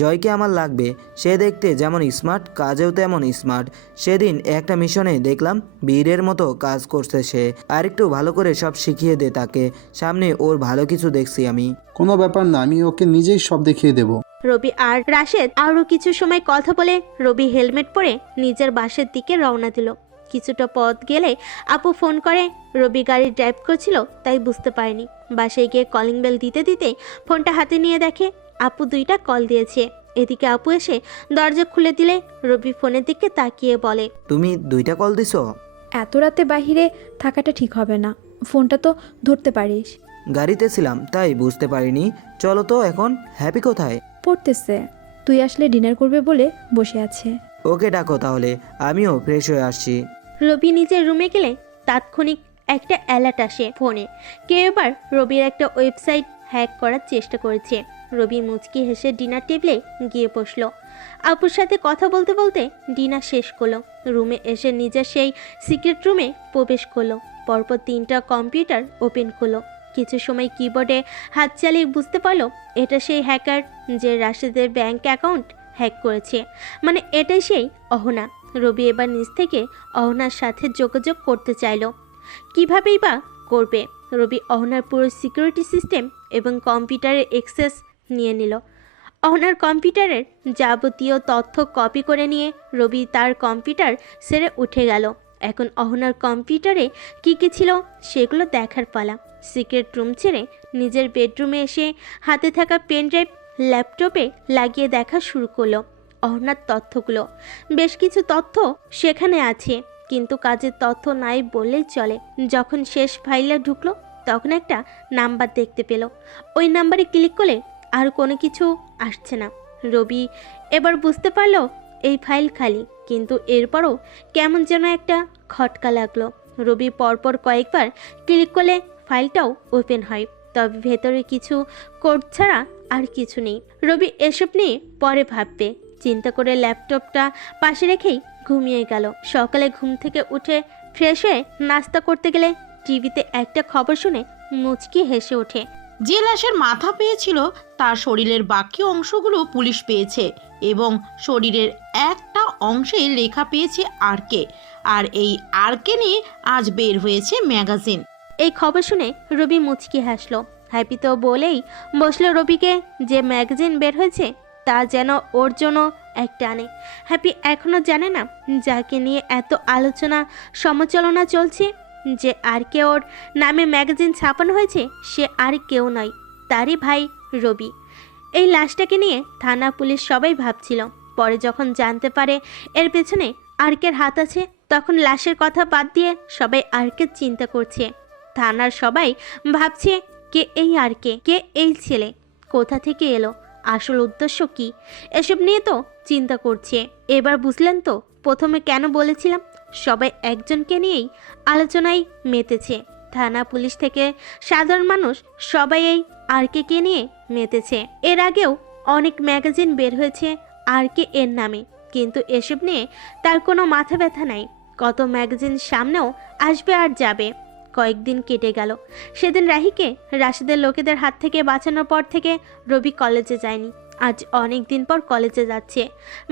জয়কে আমার লাগবে। সে দেখতে যেমন স্মার্ট, কাজেও তেমন স্মার্ট। সেদিন একটা মিশনে দেখলাম বীরের মতো কাজ করছে সে। আর একটু ভালো করে সব শিখিয়ে দে তাকে, সামনে ওর ভালো কিছু দেখছি আমি। কোনো ব্যাপার না, আমি ওকে নিজেই সব দেখিয়ে দেব। রবি আর রাশেদ আরও কিছু সময় কথা বলে রবি হেলমেট পরে নিজের বাসের দিকে রওনা দিল। কিছুটা পথ গেলে আপু ফোন করে। রবি গাড়ি ড্রাইভ করছিল তাই বুঝতে পারেনি। বাসায় গিয়ে কলিং বেল দিতে দিতে ফোনটা হাতে নিয়ে দেখে আপু 2টা কল দিয়েছে। এদিকে আপু এসে দরজা খুলে দিলে রবি ফোনের দিকে তাকিয়ে বলে, তুমি 2টা কল দিছো? এত রাতে বাইরে থাকাটা ঠিক হবে না, ফোনটা তো ধরতে পারিস। গাড়িতে ছিলাম তাই বুঝতে পারিনি। চলো তো এখন। হ্যাপি কোথায়? পড়তেছে, তুই আসলে ডিনার করবে বলে বসে আছে। ওকে ডাকো তাহলে, আমিও ফ্রেশ হয়ে আসছি। রবি নিজের রুমে গেলে তাৎক্ষণিক একটা অ্যালার্ট আসে ফোনে। কেউ এবার রবির একটা ওয়েবসাইট হ্যাক করার চেষ্টা করেছে। রবি মুচকি হেসে ডিনার টেবিলে গিয়ে বসলো। আপুর সাথে কথা বলতে বলতে ডিনার শেষ করলো। রুমে এসে নিজের সেই সিক্রেট রুমে প্রবেশ করলো। পরপর 3টা কম্পিউটার ওপেন করলো। কিছু সময় কিবোর্ডে হাত চালিয়ে বুঝতে পারলো এটা সেই হ্যাকার যে রাশেদের ব্যাংক অ্যাকাউন্ট হ্যাক করেছে। মানে এটাই সেই অহনা। রবি এবার নিজ থেকে অহনার সাথে যোগাযোগ করতে চাইলো। কীভাবেই বা করবে? রবি অহনার পুরো সিকিউরিটি সিস্টেম এবং কম্পিউটারের অ্যাক্সেস নিয়ে নিল। অহনার কম্পিউটারের যাবতীয় তথ্য কপি করে নিয়ে রবি তার কম্পিউটার সেরে উঠে গেল। এখন অহনার কম্পিউটারে কী কী ছিল সেগুলো দেখার পালা। সিক্রেট রুম ছেড়ে নিজের বেডরুমে এসে হাতে থাকা পেন ড্রাইভ ল্যাপটপে লাগিয়ে দেখা শুরু করলো অহনার তথ্যগুলো। বেশ কিছু তথ্য সেখানে আছে, কিন্তু কাজের তথ্য নাই বললেই চলে। যখন শেষ ফাইলে ঢুকলো তখন একটা নাম্বার দেখতে পেল। ওই নাম্বারে ক্লিক করলে আর কোনো কিছু আসছে না। রবি এবার বুঝতে পারলো এই ফাইল খালি, কিন্তু এরপরও কেমন যেন একটা খটকা লাগলো। রবি পরপর কয়েকবার ক্লিক করলে ফাইলটাও ওপেন হয়, তবে ভেতরে কিছু কোড ছাড়া আর কিছু নেই। রবি এসব নিয়ে পরে ভাববে চিন্তা করে ল্যাপটপটা পাশে রেখেই ঘুমিয়ে গেল। সকালে ঘুম থেকে উঠে ফ্রেশ হয়ে নাস্তা করতে গেলে টিভিতে একটা খবর শুনে মুচকি হেসে ওঠে। যে লাশের মাথা পেয়েছিল তার শরীরের বাকি অংশগুলো পুলিশ পেয়েছে এবং শরীরের একটা অংশে লেখা পেয়েছে আরকে। আর এই আরকে নিয়ে আজ বের হয়েছে ম্যাগাজিন। এই খবর শুনে রবি মুচকি হাসলো। হ্যাপি তো বলেই বসলো রবিকে যে ম্যাগাজিন বের হয়েছে তা যেন ওর জন্য এক টানে। হ্যাপি এখনও জানে না যাকে নিয়ে এত আলোচনা সমালোচনা চলছে। যে আর কে ওর নামে ম্যাগাজিন ছাপানো হয়েছে সে আর কেউ নয়, তারই ভাই রবি। এই লাশটাকে নিয়ে থানা পুলিশ সবাই ভাবছিল। পরে যখন জানতে পারে এর পেছনে আরকের হাত আছে তখন লাশের কথা বাদ দিয়ে সবাই আরকের চিন্তা করছে। থানার সবাই ভাবছে কে এই আরকে, কে এই ছেলে, কোথা থেকে এলো, আসল উদ্দেশ্য কি, এসব নিয়ে তো চিন্তা করছে। এবার বুঝলেন তো প্রথমে কেন বলেছিলাম সবাই একজনকে নিয়েই আলোচনায় মেতেছে। থানা পুলিশ থেকে সাধারণ মানুষ সবাই এই আরকে নিয়ে মেতেছে। এর আগেও অনেক ম্যাগাজিন বের হয়েছে আরকে এর নামে, কিন্তু এসব নিয়ে তার কোনো মাথা ব্যথা নাই। কত ম্যাগাজিন সামনেও আসবে আর যাবে। কয়েকদিন কেটে গেল। সেদিন রাহিকে রাশেদের লোকেদের হাত থেকে বাঁচানোর পর থেকে রবি কলেজে যায়নি। আজ অনেক দিন পর কলেজে যাচ্ছে।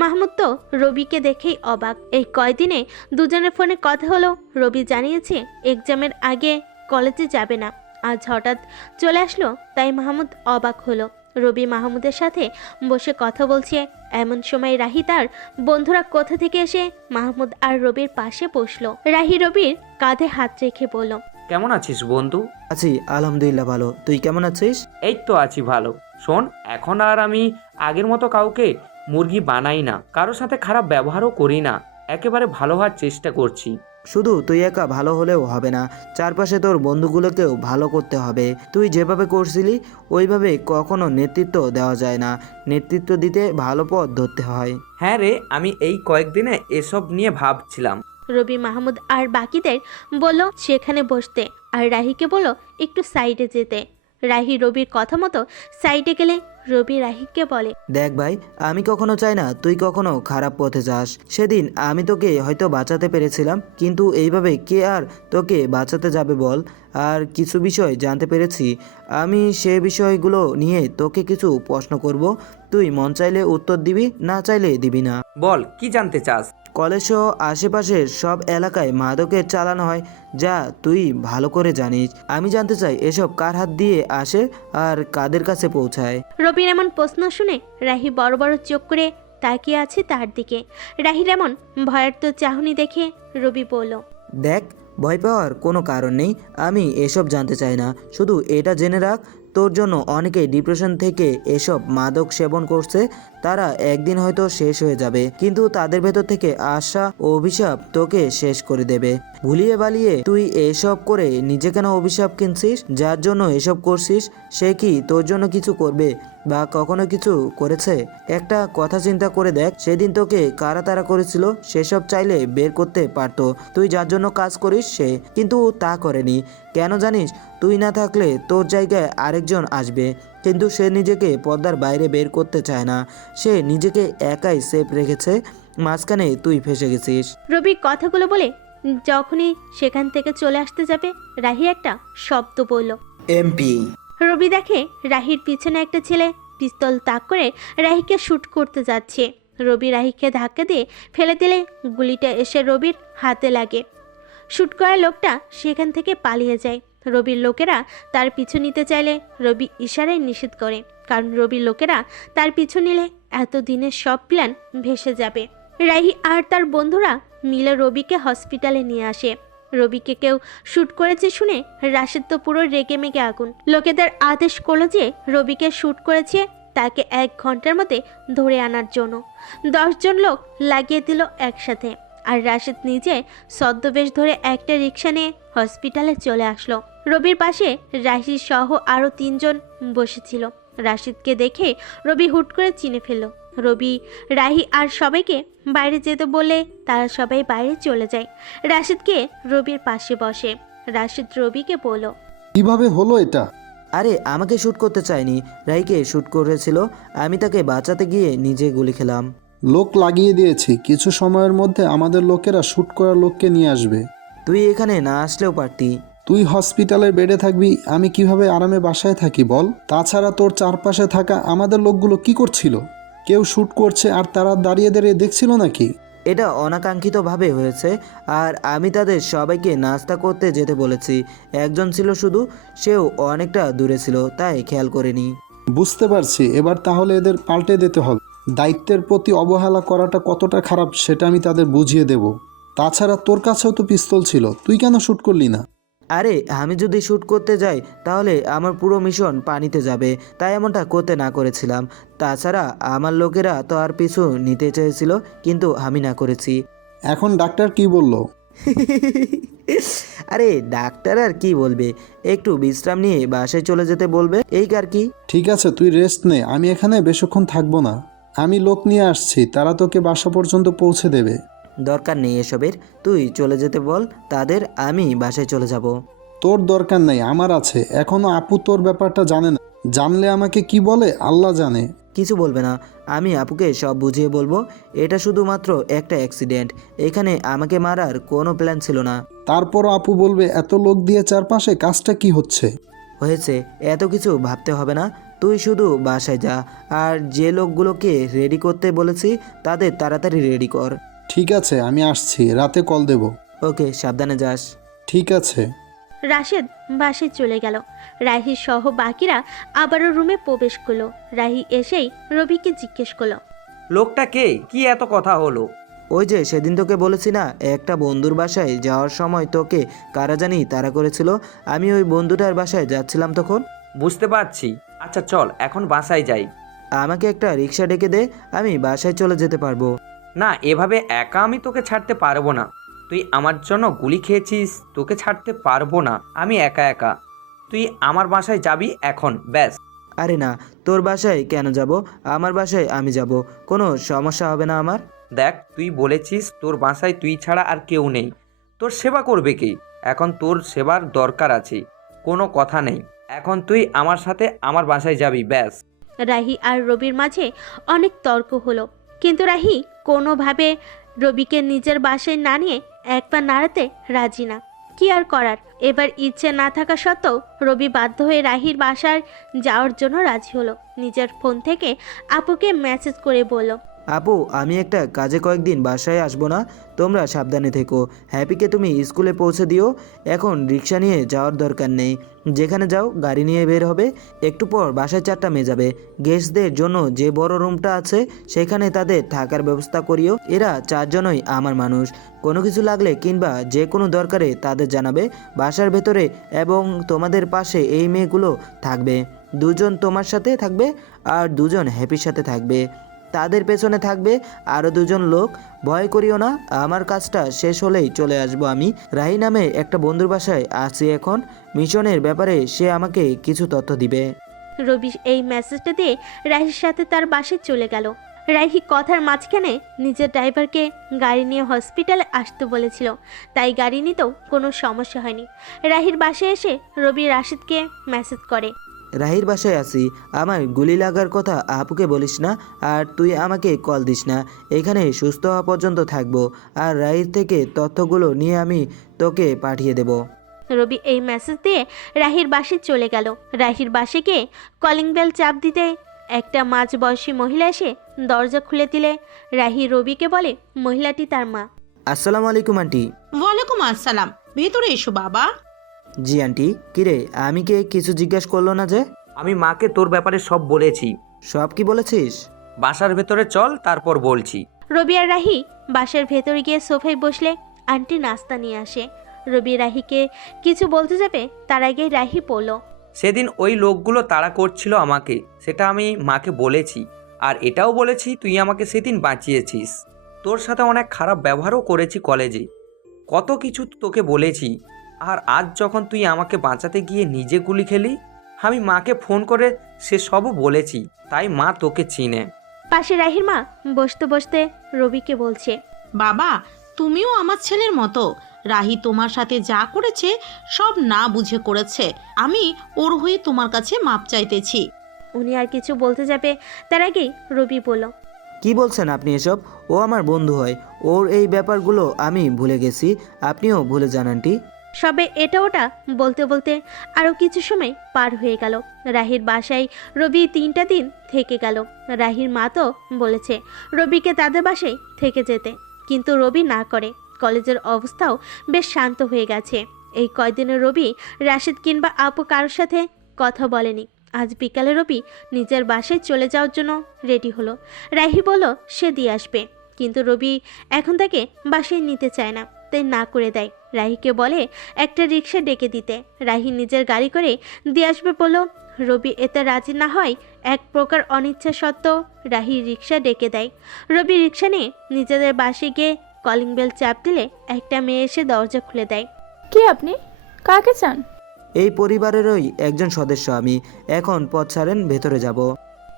মাহমুদ তো রবিকে দেখেই অবাক। এই কয়দিনে দুজনের ফোনে কথা হলো। রবি জানিয়েছে এক্সামের আগে কলেজে যাবে না। আজ হঠাৎ চলে আসলো তাই মাহমুদ অবাক হলো। রবি মাহমুদের সাথে বসে কথা বলছে, এমন সময় রাহি তার বন্ধুরা কোথা থেকে এসে মাহমুদ আর রবির পাশে বসলো। রাহি রবির কাঁধে হাত রেখে বলল, কেমন আছিস বন্ধু? আছি আলহামদুলিল্লাহ ভালো, তুই কেমন আছিস? এই তো আছি ভালো। শোন, এখন আর আমি আগের মতো কাউকে মুরগি বানাই না, কারোর সাথে খারাপ ব্যবহারও করি না, একেবারে ভালো হওয়ার চেষ্টা করছি। শুধু তুই একা ভালো হলেও হবে না, চারপাশে তোর বন্ধুগুলোকেও ভালো করতে হবে। তুই যেভাবে করছিলি ওইভাবে কখনো নেতৃত্ব দেওয়া যায় না, নেতৃত্ব দিতে ভালো পথ ধরতে হয়। হ্যাঁ রে, আমি এই কয়েকদিনে এসব নিয়ে ভাবছিলাম। রবি মাহমুদ আর বাকিদের বলল সেখানে বসতে, আর রাহিকে বলল একটু সাইডে যেতে। রাহি রবির কথা মতো সাইডে গেলে রবি রাহিকে বলে, দেখ ভাই, আমি কখনো চাই না তুই কখনো খারাপ পথে যাস। সেদিন আমি তোকে হয়তো বাঁচাতে পেরেছিলাম, কিন্তু এইভাবে কে আর তোকে বাঁচাতে যাবে বল। আর কিছু বিষয় জানতে পেরেছি, আমি সে বিষয়গুলো নিয়ে তোকে কিছু প্রশ্ন করব, তুই মন চাইলে উত্তর দিবি, না চাইলে দিবি না। বল, কি জানতে চাস? কলেজ সহ আশেপাশের সব এলাকায় মাদকের চালান হয়, যা তুই ভালো করে জানিস। আমি জানতে চাই এসব কার হাত দিয়ে আসে আর কাদের কাছে পৌঁছায়। রবির এমন প্রশ্ন শুনে রাহি বড় বড় চোখ করে তাকিয়ে আছে তার দিকে। রাহির এমন ভয়ার্ত চাহনি দেখে রবি বলল, দেখ, ভয় পাওয়ার কোনো কারণ নেই, আমি এসব জানতে চাই না। শুধু এটা জেনে রাখ, তোর জন্য অনেকেই ডিপ্রেশন থেকে এসব মাদক সেবন করছে, তারা একদিন হয়তো শেষ হয়ে যাবে, কিন্তু তাদের ভেতর থেকে আশা ও অভিশাপ তোকে শেষ করে দেবে। ভুলিয়ে বালিয়ে তুই এসব করে নিজে কেন অভিশাপ কিনছিস? যার জন্য এসব করছিস সে কি তোর জন্য কিছু করবে বা কখনো কিছু করেছে? একটা কথা চিন্তা করে দেখ, সেদিন তোকে কারা তারা করেছিল, সেসব চাইলে বের করতে পারতো। তুই যার জন্য কাজ করিস সে কিন্তু তা করেনি। কেন জানিস? তুই না থাকলে তোর জায়গায় আরেকজন আসবে, কিন্তু সে নিজেকে পর্দার বাইরে বের করতে চায় না, সে নিজেকে একাই সেফ রেখেছে, মাঝখানে তুই ফেসে গেছিস। রবি কথাগুলো বলে যখনই সেখান থেকে চলে আসতে যাবে, রাহি একটা শব্দ বলল, এমপি। রবি দেখে রাহির পিছনে একটা ছেলে পিস্তল তাক করে রাহিকে শ্যুট করতে যাচ্ছে। রবি রাহিকে ধাক্কা দিয়ে ফেলে দিলে গুলিটা এসে রবির হাতে লাগে। শ্যুট করা লোকটা সেখান থেকে পালিয়ে যায়। রবির লোকেরা তার পিছু নিতে চাইলে রবি ইশারায় নিষেধ করে, কারণ রবির লোকেরা তার পিছু নিলে এতদিনের সব প্ল্যান ভেসে যাবে। রাহি আর তার বন্ধুরা মিলে রবিকে হসপিটালে নিয়ে আসে। রবিকে কেউ শ্যুট করেছে শুনে রাশেদ তো পুরো রেগে মেগে আগুন। লোকেদের আদেশ করলো যে রবিকে শ্যুট করেছে তাকে 1 ঘন্টার মধ্যে ধরে আনার জন্য। 10 জন লোক লাগিয়ে দিল একসাথে, আর রাশেদ নিজে ছদ্মবেশ ধরে একটা রিক্সা নিয়ে হসপিটালে চলে আসলো। রবির পাশে রাশি সহ আরও 3 জন বসেছিল। রাশিদকে দেখে রবি হুট করে চিনে ফেলল। রবি রাহি আর সবাইকে বাইরে যেতে বললে তারা সবাই বাইরে চলে যায়। রাশিদকে রবির পাশে বসে। রাশিদ রবিকে বলল, কিভাবে হলো এটা? আরে আমাকে শ্যুট করতে চায়নি, রাইকে শ্যুট করেছিল, আমি তাকে বাঁচাতে গিয়ে নিজে গুলি খেলাম। লোক লাগিয়ে দিয়েছি, কিছু সময়ের মধ্যে আমাদের লোকেরা শ্যুট করা লোককে নিয়ে আসবে। তুই এখানে না আসলেও পারতি। তুই হসপিটালের বেডে থাকবি, আমি কিভাবে আরামে বাসায় থাকি বল? তাছাড়া তোর চারপাশে থাকা আমাদের লোকগুলো কি করছিল? কেউ শ্যুট করছে আর তারা দাঁড়িয়ে দাঁড়িয়ে দেখছিল নাকি? এটা অনাকাঙ্ক্ষিতভাবে হয়েছে, আর আমি তাদের সবাইকে নাস্তা করতে যেতে বলেছি। একজন ছিল শুধু, সেও অনেকটা দূরে ছিল, তাই খেয়াল করিনি। বুঝতে পারছি, এবার তাহলে এদের পাল্টে দিতে হবে। দায়িত্বের প্রতি অবহেলা করাটা কতটা খারাপ সেটা আমি তাদের বুঝিয়ে দেব। তাছাড়া তোর কাছেও তো পিস্তল ছিল, তুই কেন শ্যুট করলি না? আরে আমি যদি শ্যুট করতে যাই তাহলে আমার পুরো মিশন পানিতে যাবে, তাই এমনটা করতে না করেছিলাম। তাছাড়া আমার লোকেরা তো আর পিছু নিতে চেয়েছিল, কিন্তু আমি না করেছি। এখন ডাক্তার কি বললো? আরে ডাক্তার আর কি বলবে, একটু বিশ্রাম নিয়ে বাসায় চলে যেতে বলবে, এই আর কি। ঠিক আছে, তুই রেস্ট নে, আমি এখানে বেশিক্ষণ থাকবো না। আমি লোক নিয়ে আসছি, তারা তোকে বাসা পর্যন্ত পৌঁছে দেবে। দরকার নেই এসবের, তুই চলে যেতে বল তাদের, আমি বাসায় চলে যাব। তোর দরকার নেই, আমার আছে। এখনো আপু তোর ব্যাপারটা জানে না, জানলে আমাকে কি বলে আল্লাহ জানে। কিছু বলবে না, আমি আপুকে সব বুঝিয়ে বলবো। এটা শুধুমাত্র একটা অ্যাক্সিডেন্ট, এখানে আমাকে মারার কোনো প্ল্যান ছিল না। তারপরও আপু বলবে এত লোক দিয়ে চারপাশে, কাজটা কি হচ্ছে? হয়েছে, এত কিছু ভাবতে হবে না, তুই শুধু বাসায় যা, আর যে লোকগুলোকে রেডি করতে বলেছি তাদের তাড়াতাড়ি রেডি কর। ঠিক আছে, আমি আসছি, রাতে কল দেব। ওকে, সাবধানে যাস। ঠিক আছে। রাশেদ বাসায় চলে গেল। রাহি সহ বাকিরা আবারও রুমে প্রবেশ করলো। রাহি এসেই রবিকে জিজ্ঞেস করলো, লোকটা কে? কি এত কথা হলো? ওই যে সেদিন তোকে বলেছি না, একটা বন্ধুর বাসায় যাওয়ার সময় তোকে কারা জানি তাড়া করেছিল, আমি ওই বন্ধুটার বাসায় যাচ্ছিলাম তখন। বুঝতে পারছি। আচ্ছা চল এখন বাসায় যাই। আমাকে একটা রিক্সা ডেকে দে, আমি বাসায় চলে যেতে পারবো। না, এভাবে একা আমি তোকে ছাড়তে পারবো না। তুই আমার জন্য গুলি খেয়েছিস, তোকে ছাড়তে পারবো না আমি একা একা। তুই আমার বাসায় যাবি এখন, ব্যাস। আরে না, তোর বাসায় কেন যাব? আমার বাসায় আমি যাব, কোনো সমস্যা হবে না আমার। দেখ, তুই বলেছিস তোর বাসায় তুই ছাড়া আর কেউ নেই, তোর সেবা করবে কে? এখন তোর সেবার দরকার আছে, কোনো কথা নেই। এখন তুই আমার সাথে আমার বাসায় যাবি, ব্যাস। রাহি আর রবির মাঝে অনেক তর্ক হলো, কিন্তু রাহি কোনোভাবে রবিকে নিজের বাসায় না নিয়ে এক পা নাড়াতে রাজি না। কি আর করার, এবার ইচ্ছে না থাকা সত্ত্বেও রবি বাধ্য হয়ে রাহির বাসায় যাওয়ার জন্য রাজি হলো। নিজের ফোন থেকে আপুকে মেসেজ করে বলল, আপু, আমি একটা কাজে কয়েকদিন বাসায় আসবো না, তোমরা সাবধানে থেকো। হ্যাপিকে তুমি স্কুলে পৌঁছে দিও। এখন রিক্সা নিয়ে যাওয়ার দরকার নেই, যেখানে যাও গাড়ি নিয়ে বের হবে। একটু পর বাসায় 4টা মেয়ে যাবে। গেস্টদের জন্য যে বড় রুমটা আছে সেখানে তাদের থাকার ব্যবস্থা করিও। এরা 4 জনই আমার মানুষ, কোনো কিছু লাগলে কিংবা যে কোনো দরকারে তাদের জানাবে। বাসার ভেতরে এবং তোমাদের পাশে এই মেয়েগুলো থাকবে। 2 জন তোমার সাথে থাকবে আর 2 জন হ্যাপির সাথে থাকবে। তাদের পেছনে থাকবে আরও 2 জন লোক। ভয় করিও না, আমার কাজটা শেষ হলেই চলে আসবো আমি। রাহি নামে একটা বন্ধুর বাসায় আছি এখন। মিশনের ব্যাপারে সে আমাকে কিছু তথ্য দিবে। রবি এই মেসেজটা দিয়ে রাহির সাথে তার বাসায় চলে গেল। রাহি কথার মাঝখানে নিজের ড্রাইভারকে গাড়ি নিয়ে হসপিটালে আসতে বলেছিল, তাই গাড়ি নিতেও কোনো সমস্যা হয়নি। রাহির বাসায় এসে রবি রাশিদকে মেসেজ করে, রাহির বাসায় আছি, আমার গুলি লাগার কথা আপুকে বলিস না, আর তুই আমাকে কল দিস না। এখানে সুস্থ হওয়া পর্যন্ত থাকবো, আর রাহির থেকে তথ্যগুলো নিয়ে আমি তোকে পাঠিয়ে দেব। রবি এই মেসেজ দিয়ে রাহির বাসায় চলে গেল। রাহির বাসে গিয়ে কলিং বেল চাপ দিতে একটা মাঝবয়সী মহিলা এসে দরজা খুলে দিলে রাহি রবিকে বলে মহিলাটি তার মা। আসসালামু আলাইকুম আন্টি। ওয়ালাইকুম আসসালাম, ভেতরে এসো বাবা। জি আন্টি। কিরে, আমি কে কিছু জিজ্ঞেস করলো না যে? আমি মাকে তোর ব্যাপারে সব বলেছি। সব কি বলেছিস? বাসার ভেতরে চল, তারপর বলছি। রবি আর রাহি বাসার ভেতরে গিয়ে সোফায় বসলে আন্টি নাস্তা নিয়ে আসে। রবি রাহিকে কিছু বলতে যাবে তার আগে রাহি বলল, সেদিন ওই লোকগুলো তাড়া করছিল আমাকে, সেটা আমি মাকে বলেছি। আর এটাও বলেছি তুই আমাকে সেদিন বাঁচিয়েছিস। তোর সাথে অনেক খারাপ ব্যবহারও করেছি কলেজে, কত কিছু তোকে বলেছি। আর আজ যখন তুই আমাকে বাঁচাতে গিয়ে নিজে গুলি খেলি, আমি মাকে ফোন করে সে সবও বলেছি, তাই মা তোকে চিনে। পাশে রাহির মা বসতে বসতে রবিকে বলছে, বাবা, তুমিও আমার ছেলের মতো। রাহি তোমার সাথে যা করেছে সব না বুঝে করেছে। আমি ওর হয়ে তোমার কাছে মাপ চাইতেছি। উনি আর কিছু বলতে যাবে তার আগেই রবি বলল, কি বলছেন আপনি এসব? ও আমার বন্ধু হয়, ওর এই ব্যাপারগুলো আমি ভুলে গেছি, আপনিও ভুলে যান আন্টি। সবে এটা ওটা বলতে বলতে আরও কিছু সময় পার হয়ে গেল। রাহির বাসায় রবি 3টা দিন থেকে গেল। রাহির মা তো বলেছে রবিকে তাদের বাসায় থেকে যেতে, কিন্তু রবি না করে। কলেজের অবস্থাও বেশ শান্ত হয়ে গেছে। এই কয়দিনে রবি রাশিদ কিংবা আপু কারোর সাথে কথা বলেনি। আজ বিকালে রবি নিজের বাসায় চলে যাওয়ার জন্য রেডি হলো। রাহি বলল সে দিয়ে আসবে, কিন্তু রবি এখন তাকে বাসায় নিতে চায় না, তাই না করে দেয়। রাহিকে বলে একটা রিক্সা ডেকে দিতে। রাহি নিজের গাড়ি করে দিয়ে আসবে বলল। রবি এতে রাজি না হয় এক প্রকার অনিচ্ছা সত্ত্বেও রাহি রিক্সা ডেকে দেয়। রবি রিক্সা নিয়ে নিজেদের বাসে গিয়ে কলিং বেল চাপ দিলে একটা মেয়ে এসে দরজা খুলে দেয়। কে আপনি? কাকে চান? এই পরিবারেরই একজন সদস্য আমি। এখন পথ ছাড়েন, ভেতরে যাব।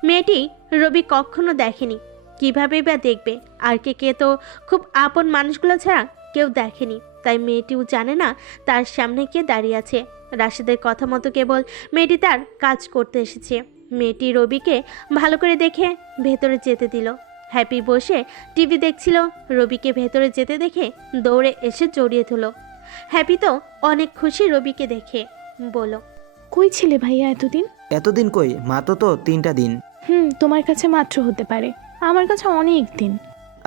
মেয়েটি রবি কখনো দেখেনি, কিভাবে বা দেখবে? আর কে তো খুব আপন মানুষগুলো ছাড়া কেউ দেখেনি, তাই মেয়েটিও জানে না তার সামনে কে দাঁড়িয়ে আছে। রাশিদের কথা মতো কেবল মেয়েটি তার কাজ করতে এসেছে। মেয়েটি রবিকে ভালো করে দেখে ভেতরে যেতে দিল। হ্যাপি বসে টিভি দেখছিল। রবিকে ভেতরে যেতে দেখে দৌড়ে এসে জড়িয়ে ধরল। হ্যাপি তো অনেক খুশি রবিকে দেখে, বলল, কই ছিলে ভাইয়া এতদিন? এতদিন কই, মাত্র তো 3টা দিন। তোমার কাছে মাত্র হতে পারে, আমার কাছে অনেক দিন।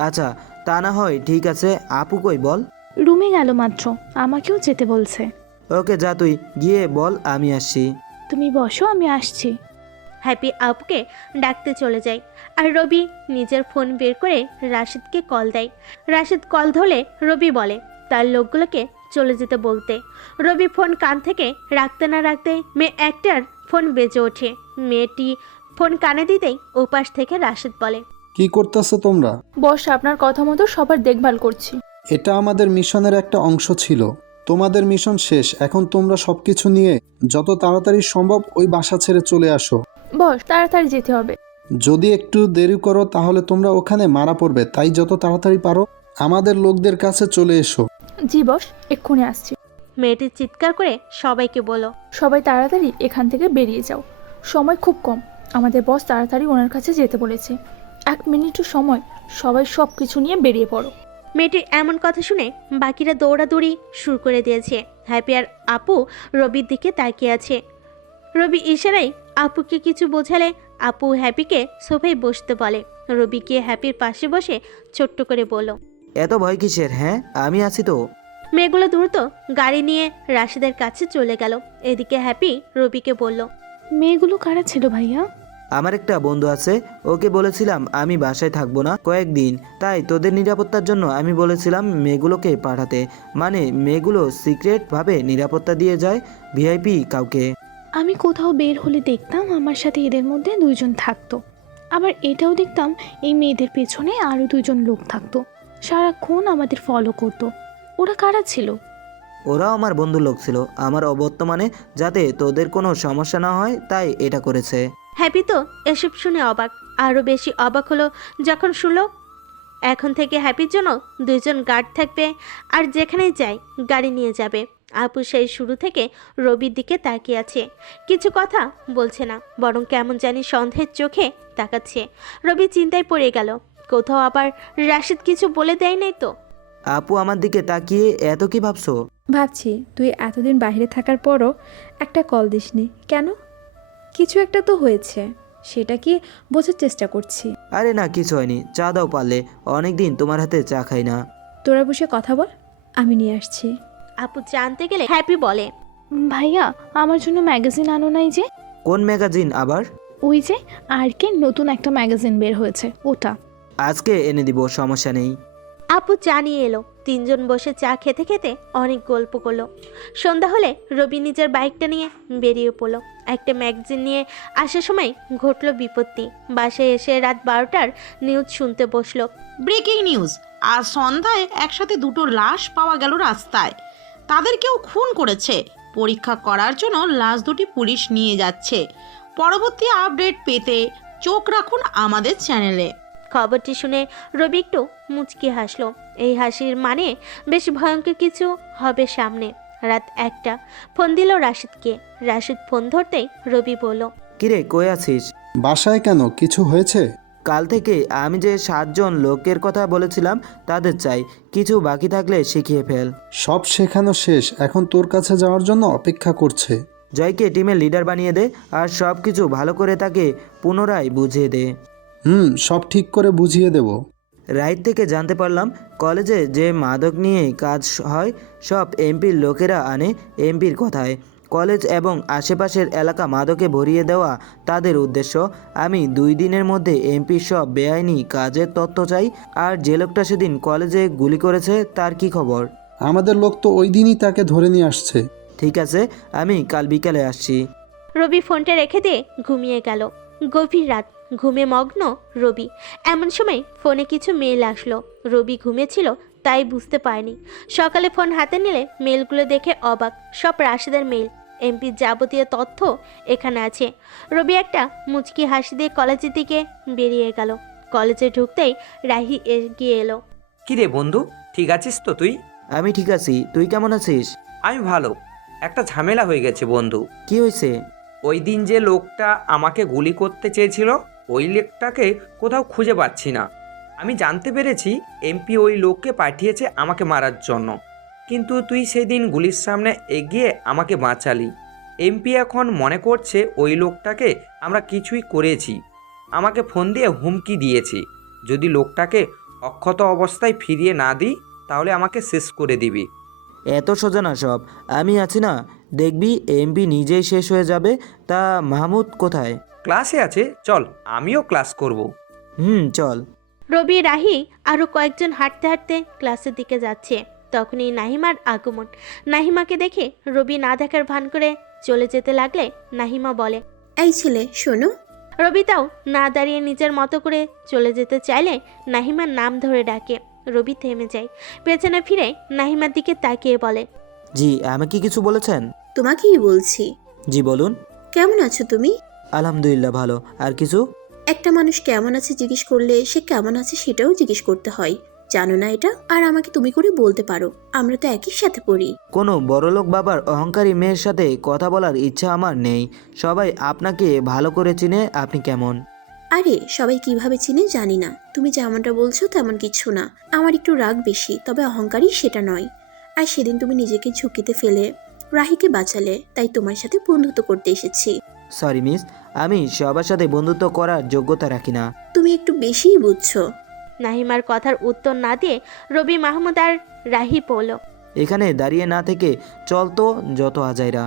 আচ্ছা, তা না হয় ঠিক আছে। আপু কই বল? রুমে গেল মাত্র, আমাকেও যেতে বলছে। ওকে যা, তুই গিয়ে বল আমি আসছি। তুমি বসো, আমি আসছি। হ্যাপি আপুকে ডাকতে চলে যায়। আর রবি নিজের ফোন বের করে রাশিদকে কল দেয়। রাশিদ কল ধরলে রবি বলে তার লোকগুলোকে চলে যেতে বলতে। রবি ফোন কান থেকে রাখতে না রাখতে মেয়ে একটার ফোন বেজে ওঠে। মেয়েটি ফোন কানে দিতেই ওপাশ থেকে রাশিদ বলে, কি করতেছো তোমরা? বস, আপনার কথা মতো সবার দেখভাল করছি। এটা আমাদের মিশনের একটা অংশ ছিল। তোমাদের মিশন শেষ, এখন তোমরা সব কিছু নিয়ে যত তাড়াতাড়ি সম্ভব ওই বাসা ছেড়ে চলে আসো। বস, তাড়াতাড়ি যেতে হবে। যদি একটু দেরি করো তাহলে তোমরা ওখানে মারা পড়বে, তাই যত তাড়াতাড়ি পারো আমাদের লোকদের কাছে চলে এসো। জি বস, এক্ষুনি আসছি। মেয়েটি চিৎকার করে সবাইকে বলল, সবাই তাড়াতাড়ি এখান থেকে বেরিয়ে যাও, সময় খুব কম। আমাদের বস তাড়াতাড়ি ওনার কাছে যেতে বলেছে। 1 মিনিটও সময়, সবাই সব কিছু নিয়ে বেরিয়ে পড়ো। মেয়েটির এমন কথা শুনে বাকিরা দৌড়াদৌড়ি শুরু করে দিয়েছে। হ্যাপি আর আপু রবির দিকে তাকিয়ে আছে। রবি ইশারায় আপুকে কিছু বোঝালে আপু হ্যাপিকে সোফায় বসতে বলে। রবি গিয়ে হ্যাপির পাশে বসে ছোট্ট করে বলল, এত ভয় কিসের? হ্যাঁ, আমি আছি তো। মেয়েগুলো দ্রুত গাড়ি নিয়ে রাশিদের কাছে চলে গেল। এদিকে হ্যাপি রবিকে বলল, মেয়েগুলো কারা ছিল ভাইয়া? আমার একটা বন্ধু আছে, ওকে বলেছিলাম আমি বাসায় থাকবো না কয়েকদিন, তাই তোদের নিরাপত্তার জন্য আমি বলেছিলাম মেয়েগুলোকে পাঠাতে। মানে মেয়েগুলো সিক্রেটভাবে নিরাপত্তা দিয়ে যায় ভিআইপি কাউকে। আমি কোথাও বের হলে দেখতাম আমার সাথে এদের মধ্যে 2 জন থাকতো। আবার এটাও দেখতাম এই মেয়েদের পেছনে আরও 2 জন লোক থাকতো, সারাক্ষণ আমাদের ফলো করতো। ওরা কারা ছিল? ওরাও আমার বন্ধুর লোক ছিল। আমার অবর্তমানে যাতে তোদের কোনো সমস্যা না হয় তাই এটা করেছে। হ্যাপি তো এসব শুনে অবাক, আরও বেশি অবাক হলো যখন শুনলো এখন থেকে হ্যাপির জন্য 2 জন গার্ড থাকবে আর যেখানেই যায় গাড়ি নিয়ে যাবে। আপু সেই শুরু থেকে রবির দিকে তাকিয়ে আছে, কিছু কথা বলছে না, বরং কেমন জানি সন্দেহের চোখে তাকাচ্ছে। রবি চিন্তায় পড়ে গেল, কোথাও আবার রাশিদ কিছু বলে দেয় নাই তো। আপু আমার দিকে তাকিয়ে এত কি ভাবছো? ভাবছি তুই এতদিন বাইরে থাকার পরও একটা কল দিসনি কেন? কিছু একটা তো হয়েছে, সেটা কি বোঝার চেষ্টা করছি। আরে না, কিছু হয়নি। চা দাও পারলে, অনেকদিন তোমার হাতে চা খাই না। তোরা বসে কথা বল, আমি নিয়ে আসছি। আপু জানতে গেলে হ্যাপি বলে, ভাইয়া, আমার জন্য ম্যাগাজিন আনো নাই যে? কোন ম্যাগাজিন আবার? ওই যে আরকে নতুন একটা ম্যাগাজিন বের হয়েছে, ওটা। আজকে এনে দিব, সমস্যা নেই। আপু চা নিয়ে এলো। 3 জন বসে চা খেতে খেতে অনেক গল্প করলো। সন্ধ্যা হলে রবি নিজের বাইকটা নিয়ে বেরিয়ে পড়লো। একটা ম্যাগাজিন নিয়ে আসার সময় ঘটলো বিপত্তি। বাসায় এসে রাত 12টার নিউজ শুনতে বসলো। ব্রেকিং নিউজ, আজ সন্ধ্যায় একসাথে 2টো লাশ পাওয়া গেল রাস্তায়। তাদের কেউ খুন করেছে। পরীক্ষা করার জন্য লাশ দুটি পুলিশ নিয়ে যাচ্ছে। পরবর্তী আপডেট পেতে চোখ রাখুন আমাদের চ্যানেলে। খবরটি শুনে রবি একটু মুচকি হাসলো। এই হাসির মানে বেশ ভয়ঙ্কর কিছু হবে সামনে। রাত 1টা। ফোন দিল রাশিদকে। রাশিদ ফোন ধরতেই রবি বলল, কিরে, কই আছিস? বাসায় কেন, কিছু হয়েছে? কাল থেকে আমি যে 7 জন লোকের কথা বলেছিলাম তাদের চাই, কিছু বাকি থাকলে শিখিয়ে ফেল। সব শেখানো শেষ, এখন তোর কাছে যাওয়ার জন্য অপেক্ষা করছে। জয়কে টিমের লিডার বানিয়ে দে আর সব কিছু ভালো করে তাকে পুনরায় বুঝিয়ে দে। সব ঠিক করে বুঝিয়ে দেব। রাইট থেকে জানতে পারলাম কলেজে যে মাদক নিয়ে কাজ হয় সব এমপির লোকেরা আনে এমপির কথায়। কলেজ এবং আশেপাশের এলাকা মাদকে ভরিয়ে দেওয়া তাদের উদ্দেশ্য। আমি 2 দিনের মধ্যে এমপির সব বেআইনি কাজের তথ্য চাই। আর যে লোকটা সেদিন কলেজে গুলি করেছে তার কি খবর? আমাদের লোক তো ওই দিনই তাকে ধরে নিয়ে আসছে। ঠিক আছে, আমি কাল বিকালে আসছি। রবি ফোনটা রেখে দিয়ে ঘুমিয়ে গেল। গভীর রাত, ঘুমে মগ্ন রবি। এমন সময় ফোনে কিছু মেল আসলো। রবি ঘুমেছিল তাই বুঝতে পারেনি। সকালে ফোন হাতে নিলে মেলগুলো দেখে অবাক। সব রাশিদের মেল। এমপির যাবতীয় তথ্য এখানে আছে। রবি একটা মুচকি হাসি দিয়ে কলেজের দিকে বেরিয়ে গেল। কলেজে ঢুকতেই রাহি এগিয়ে এলো। কিরে বন্ধু, ঠিক আছিস তো তুই? আমি ঠিক আছি, তুই কেমন আছিস? আমি ভালো। একটা ঝামেলা হয়ে গেছে বন্ধু। কি হয়েছে? ওই দিন যে লোকটা আমাকে গুলি করতে চেয়েছিল ওই লোকটাকে কোথাও খুঁজে পাচ্ছি না। আমি জানতে পেরেছি এমপি ওই লোককে পাঠিয়েছে আমাকে মারার জন্য, কিন্তু তুই সেদিন গুলির সামনে এগিয়ে আমাকে বাঁচালি। এমপি এখন মনে করছে ওই লোকটাকে আমরা কিছুই করেছি। আমাকে ফোন দিয়ে হুমকি দিয়েছি, যদি লোকটাকে অক্ষত অবস্থায় ফিরিয়ে না দিই তাহলে আমাকে শেষ করে দিবি। এত সোজা না সব, আমি আছি না, দেখবি এমপি নিজেই শেষ হয়ে যাবে। তা মাহমুদ কোথায়? ক্লাসে আছে, চল আমিও ক্লাস করব। চল। রবি রাহি আরও কয়েকজন হাঁটতে হাঁটতে ক্লাসের দিকে যাচ্ছে। তখনই নাহিমার আগমন। নাহিমাকে দেখে রবি না দেখার ভান করে চলে যেতে লাগলে নাহিমা বলে, এই ছেলে শোনো। রবি তাও না দাঁড়িয়ে নিজের মতো করে চলে যেতে চাইলে নাহিমার নাম ধরে ডাকে। রবি থেমে যায়। পেছনে ফিরে নাহিমার দিকে তাকিয়ে বলে, জি আমাকে কিছু বলেছেন? তোমাকেই বলছি। জি বলুন। কেমন আছো তুমি? আলহামদুলিল্লাহ ভালো। আর কিছু? একটা মানুষ কেমন আছে জিজ্ঞেস করলে সে কেমন আছে সেটাও জিজ্ঞেস করতে হয়, জানো না এটা? আর আমাকে তুমি করে বলতে পারো, আমরা তো একই সাথে পড়ি। কোনো বড়লোক বাবার অহংকারী মেয়ের সাথে কথা বলার ইচ্ছা আমার নেই। সবাই আপনাকে ভালো করে চিনে। আপনি কেমন? আরে সবাই কিভাবে চিনে জানি না, তুমি যেমনটা বলছো তেমন কিছু না। আমার একটু রাগ বেশি, তবে অহংকারী সেটা নয়। আর সেদিন তুমি নিজেকে ঝুঁকিতে ফেলে রাহিকে বাঁচালে, তাই তোমার সাথে বন্ধুত্ব করতে এসেছি। সরি মিস, আমি সবার সাথে বন্ধুত্ব করার যোগ্যতা রাখি না। তুমি একটু বেশিই বুঝছো। নাহিমার কথার উত্তর না দিয়ে রবি, মাহমুদ আর রাহি বলল, এখানে দাঁড়িয়ে না থেকে চল তো যত আজাইরা।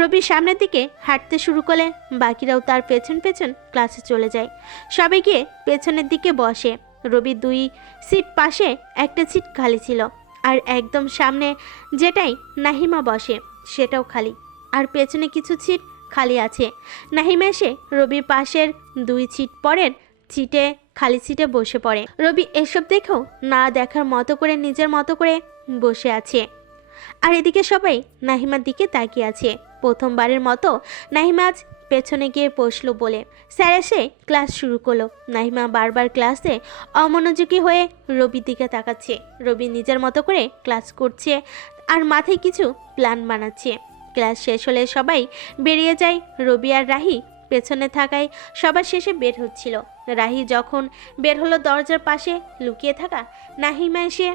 রবি সামনের দিকে হাঁটতে শুরু করলে বাকিরাও তার পেছন পেছন ক্লাসে চলে যায়। সবাই গিয়ে পেছনের দিকে বসে। রবি 2 সিট পাশে একটা সিট খালি ছিল, আর একদম সামনে যেটাই নাহিমা বসে সেটাও খালি, আর পেছনে কিছু সিট খালি আছে। নাহিমা এসে রবির পাশের 2 সিট পরের সিটে খালি সিটে বসে পড়ে। রবি এসব দেখেও না দেখার মতো করে নিজের মতো করে বসে আছে। আর এদিকে সবাই নাহিমার দিকে তাকিয়ে আছে। প্রথমবারের মতো নাহিমা আজ পেছনে গিয়ে বসলো বলে স্যার এসে ক্লাস শুরু করলো। নাহিমা বারবার ক্লাসে অমনোযোগী হয়ে রবির দিকে তাকাচ্ছে। রবি নিজের মতো করে ক্লাস করছে আর মাথায় কিছু প্ল্যান বানাচ্ছে। ক্লাস শেষ হলে সবাই বেরিয়ে যায়। রবি আর রাহি পেছনে থাকায় সবার শেষে বের হচ্ছিল। রাহি যখন বের হলো, দরজার পাশে লুকিয়ে থাকা নাহিমা এসে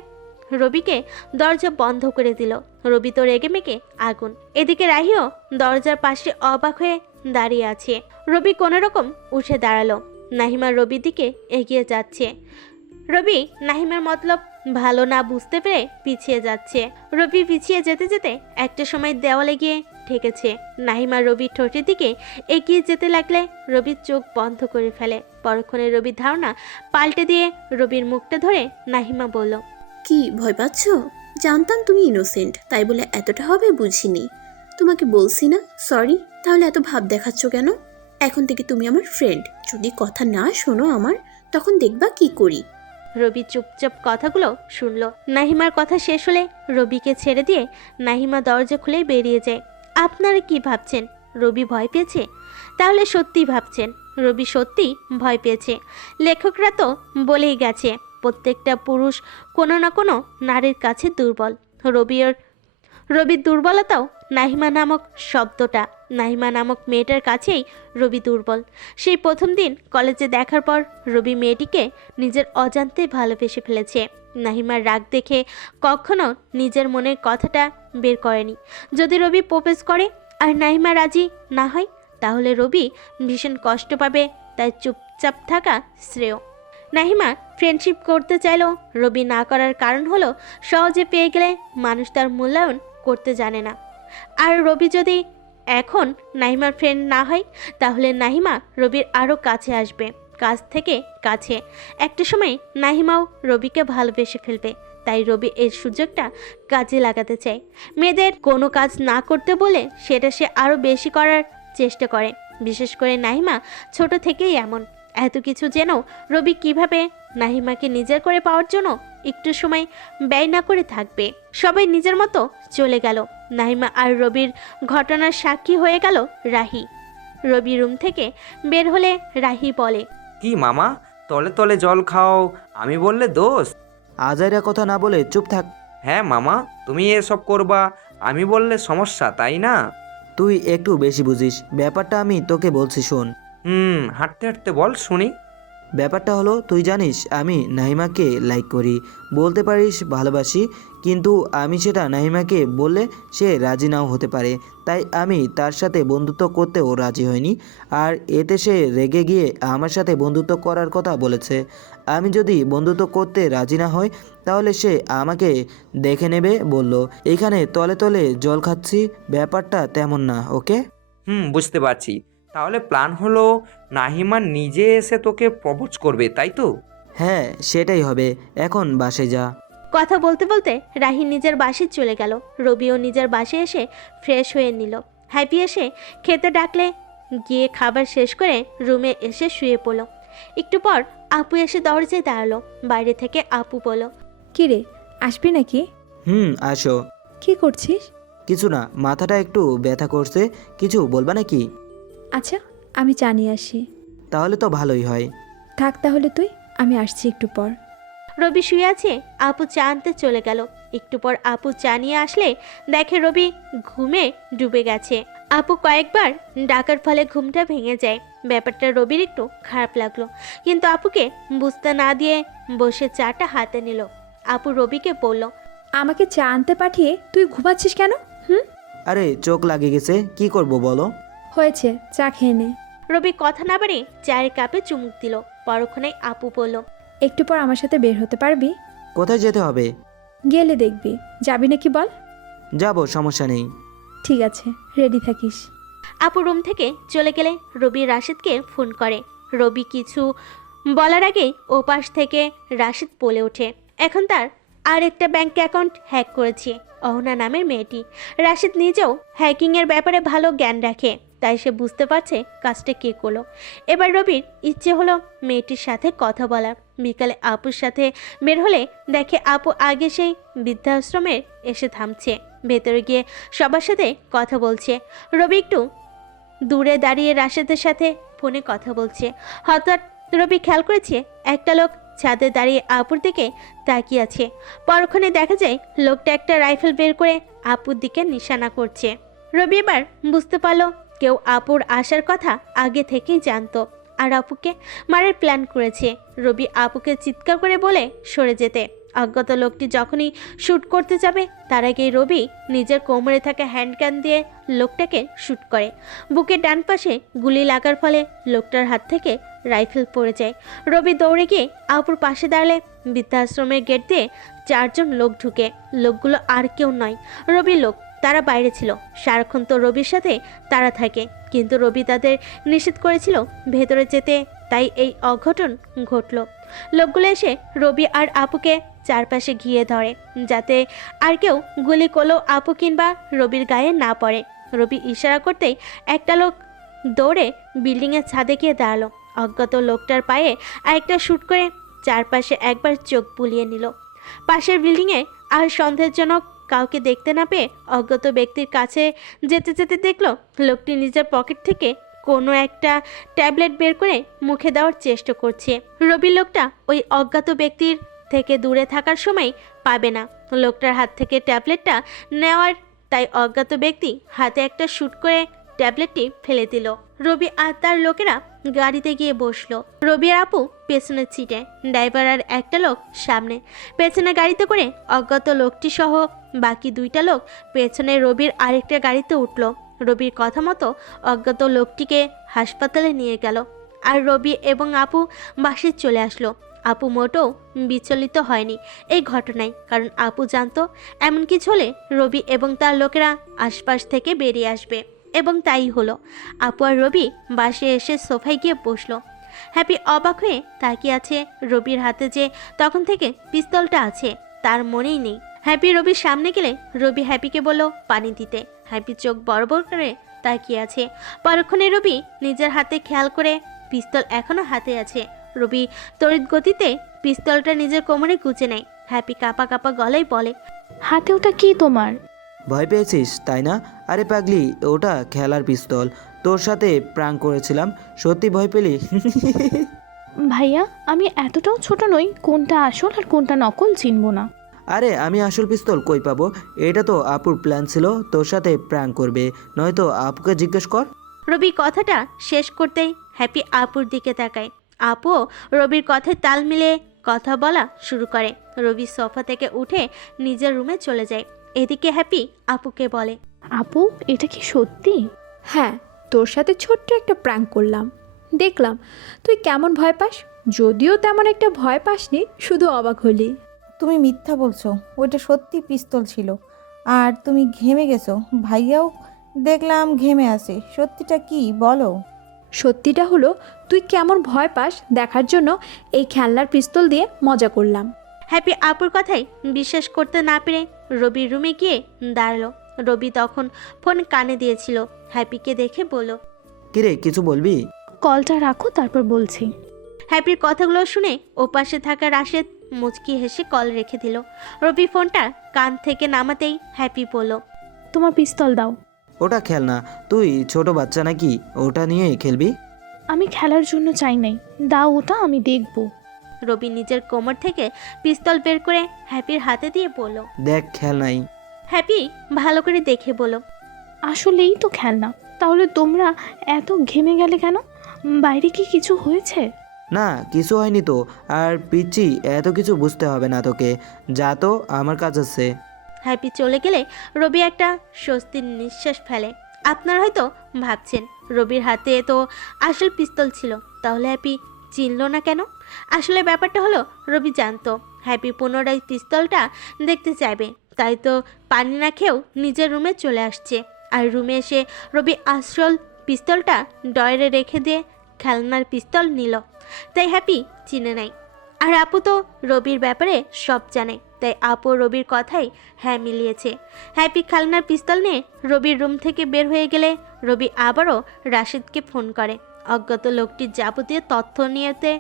রবিকে দরজা বন্ধ করে দিল। রবি তো রেগে মেগে আগুন। এদিকে রাহিও দরজার পাশে অবাক হয়ে দাঁড়িয়ে আছে। রবি কোনো রকম উঠে দাঁড়ালো। নাহিমা রবির দিকে এগিয়ে যাচ্ছে। রবি নাহিমার মতলব ভালো না বুঝতে পেরে পিছিয়ে যাচ্ছে। রবি পিছিয়ে যেতে যেতে একটা সময় দেওয়ালে গিয়ে ঠেকেছে। নাহিমা রবির ঠোঁটের দিকে এগিয়ে যেতে লাগলে রবির চোখ বন্ধ করে ফেলে। পরক্ষণে রবির ধারণা পাল্টে দিয়ে রবির মুখটা ধরে নাহিমা বলল, কি ভয় পাচ্ছ? জানতাম তুমি ইনোসেন্ট, তাই বলে এতটা হবে বুঝিনি। তোমাকে বলছি না সরি, তাহলে এত ভাব দেখাচ্ছ কেন? এখন থেকে তুমি আমার ফ্রেন্ড, যদি কথা না শোনো আমার, তখন দেখবা কি করি। রবি চুপচাপ কথাগুলো শুনলো। নাহিমার কথা শেষ হলে রবিকে ছেড়ে দিয়ে নাহিমা দরজা খুলে বেরিয়ে যায়। আপনারা কি ভাবছেন রবি ভয় পেয়েছে? তাহলে সত্যিই ভাবছেন রবি সত্যি ভয় পেয়েছে। লেখকরা তো বলেই গেছে প্রত্যেকটা পুরুষ কোনো না কোনো নারীর কাছে দুর্বল। রবির দুর্বলতাও নাহিমা নামক শব্দটা। নাহিমা নামক মেয়েটার কাছেই রবি দুর্বল। সেই প্রথম দিন কলেজে দেখার পর রবি মেয়েটিকে নিজের অজান্তে ভালোবেসে ফেলেছে। নাহিমার রাগ দেখে কখনো নিজের মনের কথাটা বের করেনি। যদি রবি প্রপোজ করে আর নাহিমা রাজি না হয়, তাহলে রবি ভীষণ কষ্ট পাবে। তাই চুপচাপ থাকা শ্রেয়। নাহিমা ফ্রেন্ডশিপ করতে চাইলেও রবি না করার কারণ হলো সহজে পেয়ে গেলে মানুষ তার মূল্যায়ন করতে জানে না। আর রবি যদি এখন নাহিমার ফ্রেন্ড না হয়, তাহলে নাহিমা রবির আরও কাছে আসবে, কাছ থেকে কাছে। একটা সময় নাহিমাও রবিকে ভালোবেসে ফেলবে। তাই রবি এই সুযোগটা কাজে লাগাতে চায়। মেয়েদের কোনো কাজ না করতে বলে সেটা সে আরও বেশি করার চেষ্টা করে। বিশেষ করে নাহিমা ছোট থেকেই এমন। এত কিছু জেনেও রবি কিভাবে নাহিমাকে নিজের করে পাওয়ার জন্য একটু সময় ব্যয় না করে থাকবে। সবাই নিজের মতো চলে গেল। নাহিমা আর রবির ঘটনার সাক্ষী হয়ে গেল রাহি। রবি রুম থেকে বের হলে রাহি বলে, কি মামা, তলে তলে জল খাও, আমি বললে দোষ? আজাইরা কথা না বলে চুপ থাক। হ্যাঁ মামা, তুমি এসব করবা, আমি বললে সমস্যা, তাই না? তুই একটু বেশি বুঝিস। ব্যাপারটা আমি তোকে বলছি শোন। হাঁটতে হাঁটতে বল শুনি। ব্যাপারটা হলো, তুই জানিস আমি নাহিমাকে লাইক করি, বলতে পারিস ভালোবাসি, কিন্তু আমি সেটা নাহিমাকে বললে সে রাজি নাও হতে পারে। তাই আমি তার সাথে বন্ধুত্ব করতেও রাজি হইনি। আর এতে সে রেগে গিয়ে আমার সাথে বন্ধুত্ব করার কথা বলেছে। আমি যদি বন্ধুত্ব করতে রাজি না হই, তাহলে সে আমাকে দেখে নেবে বলল। এখানে তলে তলে জল খাচ্ছি, ব্যাপারটা তেমন না। ওকে? বুঝতে পারছি। তাহলে প্ল্যান হলো নাহিমা নিজে এসে তোকে প্রপোজ করবে, তাই তো? হ্যাঁ সেটাই হবে। এখন বাসে যা। কথা বলতে বলতে রাহি নিজের বাসে চলে গেল। রবিও নিজের বাসে এসে ফ্রেশ হয়ে নিল। হ্যাপি এসে খেতে ডাকলে গিয়ে খাবার শেষ করে রুমে এসে শুয়ে পড়ল। একটু পর আপু এসে দরজায় দাঁড়ালো। বাইরে থেকে আপু বলল, কী রে, আসবি নাকি? আসো। কি করছিস? কিছু না, মাথাটা একটু ব্যথা করছে। কিছু বলবা নাকি? আচ্ছা, আমি চা নিয়ে আসি। তাহলে তো ভালোই হয়। থাক তাহলে তুই, আমি আসছি একটু পর। রবি শুয়ে আছে, আপু চা আনতে চলে গেল। একটু পর আপু চা নিয়ে আসলে দেখে রবি ঘুমে ডুবে গেছে। আপু কয়েকবার ডাকার ফলে ঘুমটা ভেঙে যায়। ব্যাপারটা রবির একটু খারাপ লাগলো, কিন্তু আপুকে বুঝতে না দিয়ে বসে চাটা হাতে নিল। আপু রবিকে বলল, আমাকে চা আনতে পাঠিয়ে তুই ঘুমাচ্ছিস কেন? আরে চোখ লাগে গেছে, কি করব বলো? হয়েছে, চা খেয়ে নে। রবি কথা না বাড়িয়ে চায়ের কাপে চুমুক দিল। পরক্ষণে আপু বলল, একটু পর আমার সাথে বের হতে পারবি? কোথায় যেতে হবে? গেলে দেখবি। যাবি নাকি বল? যাব, সমস্যা নেই। ঠিক আছে, রেডি থাকিস। আপু রুম থেকে চলে গেলে রবি রাশিদকে ফোন করে। রবি কিছু বলার আগেই ওপাশ থেকে রাশিদ বলে ওঠে, এখন তার আরেকটা ব্যাংক অ্যাকাউন্ট হ্যাক করেছে অহনা নামের মেয়েটি। রাশিদ নিজেও হ্যাকিংয়ের ব্যাপারে ভালো জ্ঞান রাখে, তাই সে বুঝতে পারছে কাজটা কে করলো। এবার রবির ইচ্ছে হলো মেয়েটির সাথে কথা বলার। বিকালে আপুর সাথে বের হলে দেখে আপু আগে সেই বৃদ্ধাশ্রমে এসে থামছে। ভেতরে গিয়ে সবার সাথে কথা বলছে। রবি একটু দূরে দাঁড়িয়ে রাশেদের সাথে ফোনে কথা বলছে। হঠাৎ রবি খেয়াল করেছে একটা লোক ছাদে দাঁড়িয়ে আপুর দিকে তাকিয়ে আছে। পরক্ষণে দেখা যায় লোকটা একটা রাইফেল বের করে আপুর দিকে নিশানা করছে। রবি এবার বুঝতে পারলো কেউ আপুর আসার কথা আগে থেকেই জানতো আর আপুকে মারার প্ল্যান করেছে। রবি আপুকে চিৎকার করে বলে সরে যেতে। অজ্ঞাত লোকটি যখনই শ্যুট করতে যাবে তার আগেই রবি নিজের কোমরে থাকা হ্যান্ডগান দিয়ে লোকটাকে শ্যুট করে। বুকের ডান পাশে গুলি লাগার ফলে লোকটার হাত থেকে রাইফেল পড়ে যায়। রবি দৌড়ে গিয়ে আপুর পাশে দাঁড়ালে বৃদ্ধাশ্রমের গেট দিয়ে 4 জন লোক ঢুকে। লোকগুলো আর কেউ নয়, রবি লোক। তারা বাইরে ছিল, সারাক্ষণ তো রবির সাথে তারা থাকে, কিন্তু রবি তাদের নিষেধ করেছিল ভেতরে যেতে, তাই এই অঘটন ঘটল। লোকগুলো এসে রবি আর আপুকে চারপাশে ঘিরে ধরে, যাতে আর কেউ গুলি করলেও আপু কিংবা রবির গায়ে না পড়ে। রবি ইশারা করতেই একটা লোক দৌড়ে বিল্ডিংয়ের ছাদে গিয়ে দাঁড়ালো। অজ্ঞাত লোকটার পায়ে আরেকটা শ্যুট করে চারপাশে একবার চোখ বুলিয়ে নিল। পাশের বিল্ডিংয়ে আর সন্দেহজনক কাউকে দেখতে না পেয়ে অজ্ঞাত ব্যক্তির কাছে যেতে যেতে দেখলো লোকটি নিজের পকেট থেকে কোনো একটা ট্যাবলেট বের করে মুখে দেওয়ার চেষ্টা করছে। রবি লোকটা ওই অজ্ঞাত ব্যক্তির থেকে দূরে থাকার সময় পাবে না লোকটার হাত থেকে ট্যাবলেটটা নেওয়ার, তাই অজ্ঞাত ব্যক্তি হাতে একটা শ্যুট করে ট্যাবলেটটি ফেলে দিল। রবি আর তার লোকেরা গাড়িতে গিয়ে বসলো। রবি আর আপু পেছনের সিটে, ড্রাইভার আর একটা লোক সামনে। পেছনে গাড়িতে করে অজ্ঞাত লোকটি সহ বাকি 2টা লোক পেছনে রবির আরেকটা গাড়িতে উঠলো। রবির কথা মতো অজ্ঞাত লোকটিকে হাসপাতালে নিয়ে গেল আর রবি এবং আপু বাসে চলে আসলো। আপু মোটেও বিচলিত হয়নি এই ঘটনায়, কারণ আপু জানতো এমন কিছু হলে রবি এবং তার লোকেরা আশপাশ থেকে বেরিয়ে আসবে, এবং তাই হলো। আপু আর রবি বাসে এসে সোফায় গিয়ে বসলো। হ্যাপি অবাক হয়ে তাকিয়ে আছে রবির হাতে যে তখন থেকে পিস্তলটা আছে তার মনেই নেই। হ্যাপি রবির সামনে গেলে রবি হ্যাপিকে বলল পানি দিতে। হ্যাপি চোখ বড় বড় করে তাকিয়ে আছে। পরক্ষণে রবি নিজের হাতে খেয়াল করে পিস্তল এখনো হাতে আছে। রবি তড়িৎ গতিতে পিস্তলটা নিজের কোমরে গুজে নেয়। হ্যাপি কাঁপা কাঁপা গলায় বলে, হাতে ওটা কি তোমার? ভয় পেয়েছিস তাই না? আরে পাগলি, ওটা খেলার পিস্তল, তোর সাথে প্রাঙ্ক করেছিলাম। সত্যি ভয় পেলি? ভাইয়া, আমি এতটাও ছোট নই, কোনটা আসল আর কোনটা নকল চিনবো না। আরে আমি আসল পিস্তল কই পাবো? এটা তো আপুর প্ল্যান ছিল তোর সাথে প্র্যাঙ্ক করবে, নয়তো আপুকে জিজ্ঞেস কর। রবি কথাটা শেষ করতেই হ্যাপি আপুর দিকে তাকায়। আপুও রবির কথায় তাল মিলে কথা বলা শুরু করে। রবি সোফা থেকে উঠে নিজের রুমে চলে যায়। এদিকে হ্যাপি আপুকে বলে, আপু, এটা কি সত্যি? হ্যাঁ, তোর সাথে ছোট্ট একটা প্র্যাঙ্ক করলাম, দেখলাম তুই কেমন ভয় পাস। যদিও তেমন একটা ভয় পাসনি, শুধু অবাক হলি। তুমি মিথ্যা বলছো, ওইটা সত্যি পিস্তল ছিল। আর তুমি ঘেমে গেছো, ভাইয়াও দেখলাম ঘেমে আছে। সত্যিটা কি বলো? সত্যিটা হলো তুই কেমন ভয় পাস দেখার জন্য এই খেলনার পিস্তল দিয়ে মজা করলাম। হ্যাপি আপুর কথাই বিশ্বাস করতে না পেরে রবির রুমে গিয়ে দাঁড়ালো। রবি তখন ফোন কানে দিয়েছিল। হ্যাপিকে দেখে বলল, কিরে কিছু বলবি? কলটা রাখো, তারপর বলছি। হ্যাপির কথাগুলো শুনে ওপাশে থাকা রাশেদ মুচকি হেসে কল রেখে দিল। রবি ফোনটা কান থেকে নামাতেই হ্যাপি বলল, তোমার পিস্তল দাও। ওটা খেলনা, তুই ছোট বাচ্চা নাকি ওটা নিয়ে খেলবি? আমি খেলার জন্য চাই নাই, দাও ওটা, আমি দেখব। রবি নিজের কোমর থেকে পিস্তল বের করে হ্যাপির হাতে দিয়ে বলল, দেখ খেলনাই। হ্যাপি ভালো করে দেখে বলল, আসলেই তো খেলনা। তাহলে তোমরা এত ঘেমে গেলে কেন? বাইরে কি কিছু হয়েছে? না কিছু হয়নি তো। আর পিচ্ছি এত কিছু বুঝতে হবে না তোকে, যা তো, আমার কাজ আছে। হ্যাপি চলে গেলে রবি একটা স্বস্তির নিঃশ্বাস ফেলে। আপনারা হয়তো ভাবছেন রবির হাতে তো আসল পিস্তল ছিল, তাহলে হ্যাপি চিনল না কেন? আসলে ব্যাপারটা হলো, রবি জানতো হ্যাপি পুনরায় পিস্তলটা দেখতে চাইবে, তাই তো পানি না খেয়েও নিজের রুমে চলে আসছে। আর রুমে এসে রবি আসল পিস্তলটা ডয়ারে রেখে দিয়ে খেলনার পিস্তল নিল। তাই হ্যাপি চিনে নাই। আর আপু তো রবির ব্যাপারে সব জানে, তাই আপু রবির কথাই হ্যাঁ মিলিয়েছে। হ্যাপি খেলনার পিস্তল নিয়ে রবির রুম থেকে বের হয়ে গেলে রবি আবারও রাশিদকে ফোন করে। অজ্ঞাত লোকটির যাবতীয় তথ্য নিয়েতে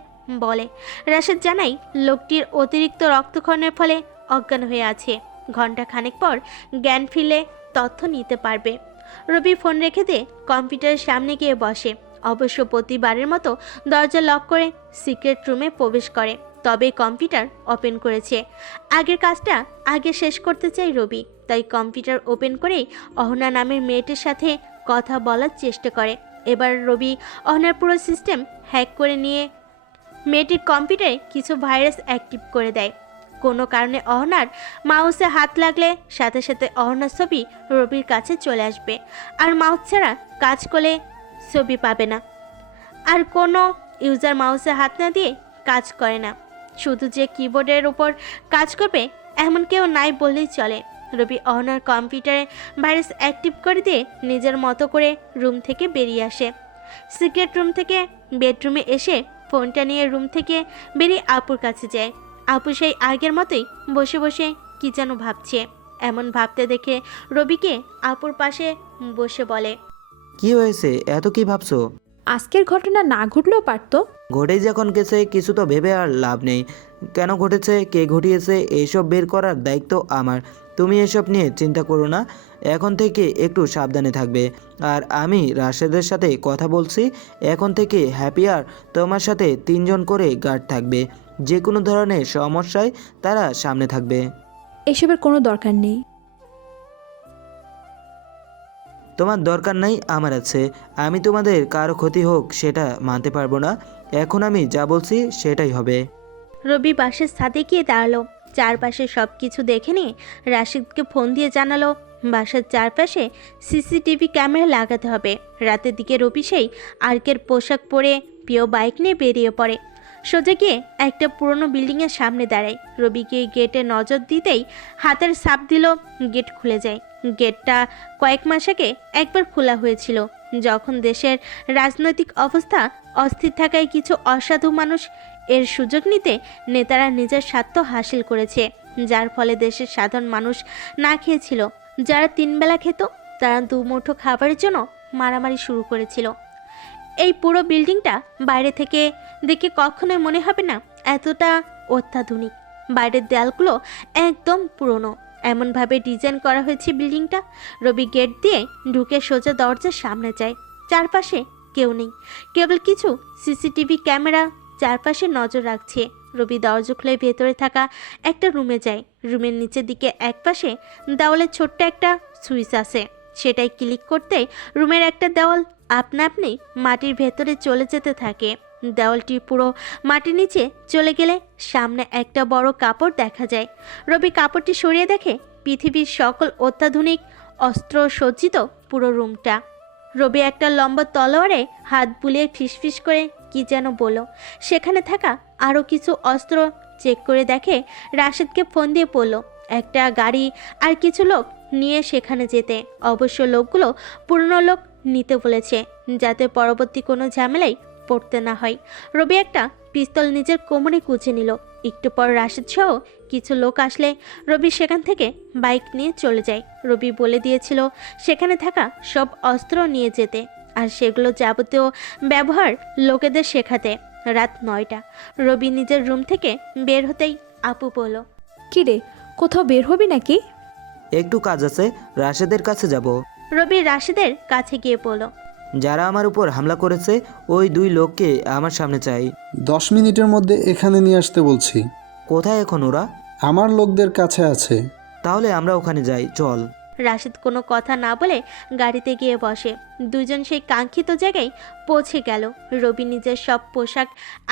বলে। রাশিদ জানাই লোকটির অতিরিক্ত রক্তক্ষরণের ফলে অজ্ঞান হয়ে আছে, ঘন্টা খানেক পর জ্ঞান ফিরলে তথ্য নিতে পারবে। রবি ফোন রেখে দিয়ে কম্পিউটারের সামনে গিয়ে বসে। অবশ্য প্রতিবারের মতো দরজা লক করে সিক্রেট রুমে প্রবেশ করে, তবে কম্পিউটার ওপেন করেছে। আগের কাজটা আগে শেষ করতে চাই রবি, তাই কম্পিউটার ওপেন করেই অহনা নামের মেয়েটির সাথে কথা বলার চেষ্টা করে। এবার রবি অহনার পুরো সিস্টেম হ্যাক করে নিয়ে মেয়েটির কম্পিউটারে কিছু ভাইরাস অ্যাক্টিভ করে দেয়। কোনো কারণে অহনার মাউসে হাত লাগলে সাথে সাথে অহনার ছবি রবির কাছে চলে আসবে, আর মাউস ছাড়া কাজ করলে ছবি পাবে না। আর কোনো ইউজার মাউসে হাত না দিয়ে কাজ করে না, শুধু যে কিবোর্ডের উপর কাজ করবে এমন কেউ নাই বললেই চলে। রবি অহনার কম্পিউটারে ভাইরাস অ্যাক্টিভ করে দিয়ে নিজের মতো করে রুম থেকে বেরিয়ে আসে। সিক্রেট রুম থেকে বেডরুমে এসে ফোনটা নিয়ে রুম থেকে বেরিয়ে আপুর কাছে যায়। আপু সেই আগের মতোই বসে বসে কি যেন ভাবছে। এমন ভাবতে দেখে রবিকে আপুর পাশে বসে বলে, কি হয়েছে, এত কি ভাবছো? আজকের ঘটনা না ঘটলেও পারতো। ঘটেই যখন গেছে কিছু তো ভেবে আর লাভ নেই। কেন ঘটেছে, কে ঘটিয়েছে, এইসব বের করার দায়িত্ব আমার। তুমি এসব নিয়ে চিন্তা করো না, এখন থেকে একটু সাবধানে থাকবে। আর আমি রাশেদের সাথে কথা বলছি, এখন থেকে হ্যাপি আর তোমার সাথে 3 জন করে গার্ড থাকবে। যে কোনো ধরনের সমস্যায় তারা সামনে থাকবে। এসবের কোনো দরকার নেই। তোমার দরকার নাই, আমার আছে। আমি তোমাদের কারো ক্ষতি হোক সেটা মানতে পারবো না। এখন আমি যা বলছি সেটাই হবে। রবি বাসের ছাদে গিয়ে দাঁড়ালো। চারপাশে সব কিছু দেখে নিয়ে রাশিদকে ফোন দিয়ে জানালো বাসার চারপাশে সিসিটিভি ক্যামেরা লাগাতে হবে। রাতের দিকে রবি সেই আর্কের পোশাক পরে প্রিয় বাইক নিয়ে বেরিয়ে পড়ে। সোজা গিয়ে একটা পুরনো বিল্ডিংয়ের সামনে দাঁড়ায়। রবি গিয়ে গেটে নজর দিতেই হাতের ছাপ দিল, গেট খুলে যায়। গেটটা কয়েক মাস আগে একবার খোলা হয়েছিল, যখন দেশের রাজনৈতিক অবস্থা অস্থির থাকায় কিছু অসাধু মানুষ এর সুযোগ নিতে নেতারা নিজের স্বার্থ হাসিল করেছে, যার ফলে দেশের সাধারণ মানুষ না খেয়েছিল। যারা 3 বেলা খেত তারা 2 মুঠো খাবারের জন্য মারামারি শুরু করেছিল। এই পুরো বিল্ডিংটা বাইরে থেকে দেখে কখনোই মনে হবে না এতটা অত্যাধুনিক। বাইরের দেয়ালগুলো একদম পুরনো, এমনভাবে ডিজাইন করা হয়েছে বিল্ডিংটা। রবি গেট দিয়ে ঢুকে সোজা দরজার সামনে যায়। চারপাশে কেউ নেই, কেবল কিছু সিসিটিভি ক্যামেরা চারপাশে নজর রাখছে। রবি দরজা খুলে ভেতরে থাকা একটা রুমে যায়। রুমের নিচের দিকে একপাশে দেওয়ালে ছোট্ট একটা সুইচ আছে, সেটাই ক্লিক করতেই রুমের একটা দেওয়াল আপনা আপনি মাটির ভেতরে চলে যেতে থাকে। দেওয়ালটি পুরো মাটির নিচে চলে গেলে সামনে একটা বড় কাপড় দেখা যায়। রবি কাপড়টি সরিয়ে দেখে পৃথিবীর সকল অত্যাধুনিক অস্ত্র সজ্জিত পুরো রুমটা। রবি একটা লম্বা তলোয়ারে হাত বুলিয়ে ফিসফিস করে কি যেন বলল। সেখানে থাকা আরও কিছু অস্ত্র চেক করে দেখে রাশেদকে ফোন দিয়ে বলল একটা গাড়ি আর কিছু লোক নিয়ে সেখানে যেতে। অবশ্য লোকগুলো পুরনো লোক নিতে বলেছে, যাতে পরবর্তী কোনো ঝামেলায় পড়তে না হয়। রবি একটা পিস্তল নিজের কোমরে কুচে নিল। একটু পর রাশেদ সহ কিছু লোক আসলে রবি সেখান থেকে বাইক নিয়ে চলে যায়। রবি বলে দিয়েছিল সেখানে থাকা সব অস্ত্র নিয়ে যেতে, আর সেগুলো যাবতীয় ব্যবহার লোকেদের শেখাতে। রাত 9টা। রবি নিজের রুম থেকে বের হতেই আপু বলল, কি রে, কোথাও বের হবি নাকি? একটু কাজ আছে, রাশেদের কাছে যাব। রবি রাশেদের কাছে গিয়ে বলল, যারা আমার উপর হামলা করেছে ওই 2 লোককে আমার সামনে চাই। 10 মিনিটের মধ্যে এখানে নিয়ে আসতে বলছি। কোথায় এখন ওরা? আমার লোকদের কাছে আছে। তাহলে আমরা ওখানে যাই, চল। রাশেদ কোনো কথা না বলে গাড়িতে গিয়ে বসে। দুজন সেই কাঙ্ক্ষিত জায়গায় পৌঁছে গেল। রবি নিজের সব পোশাক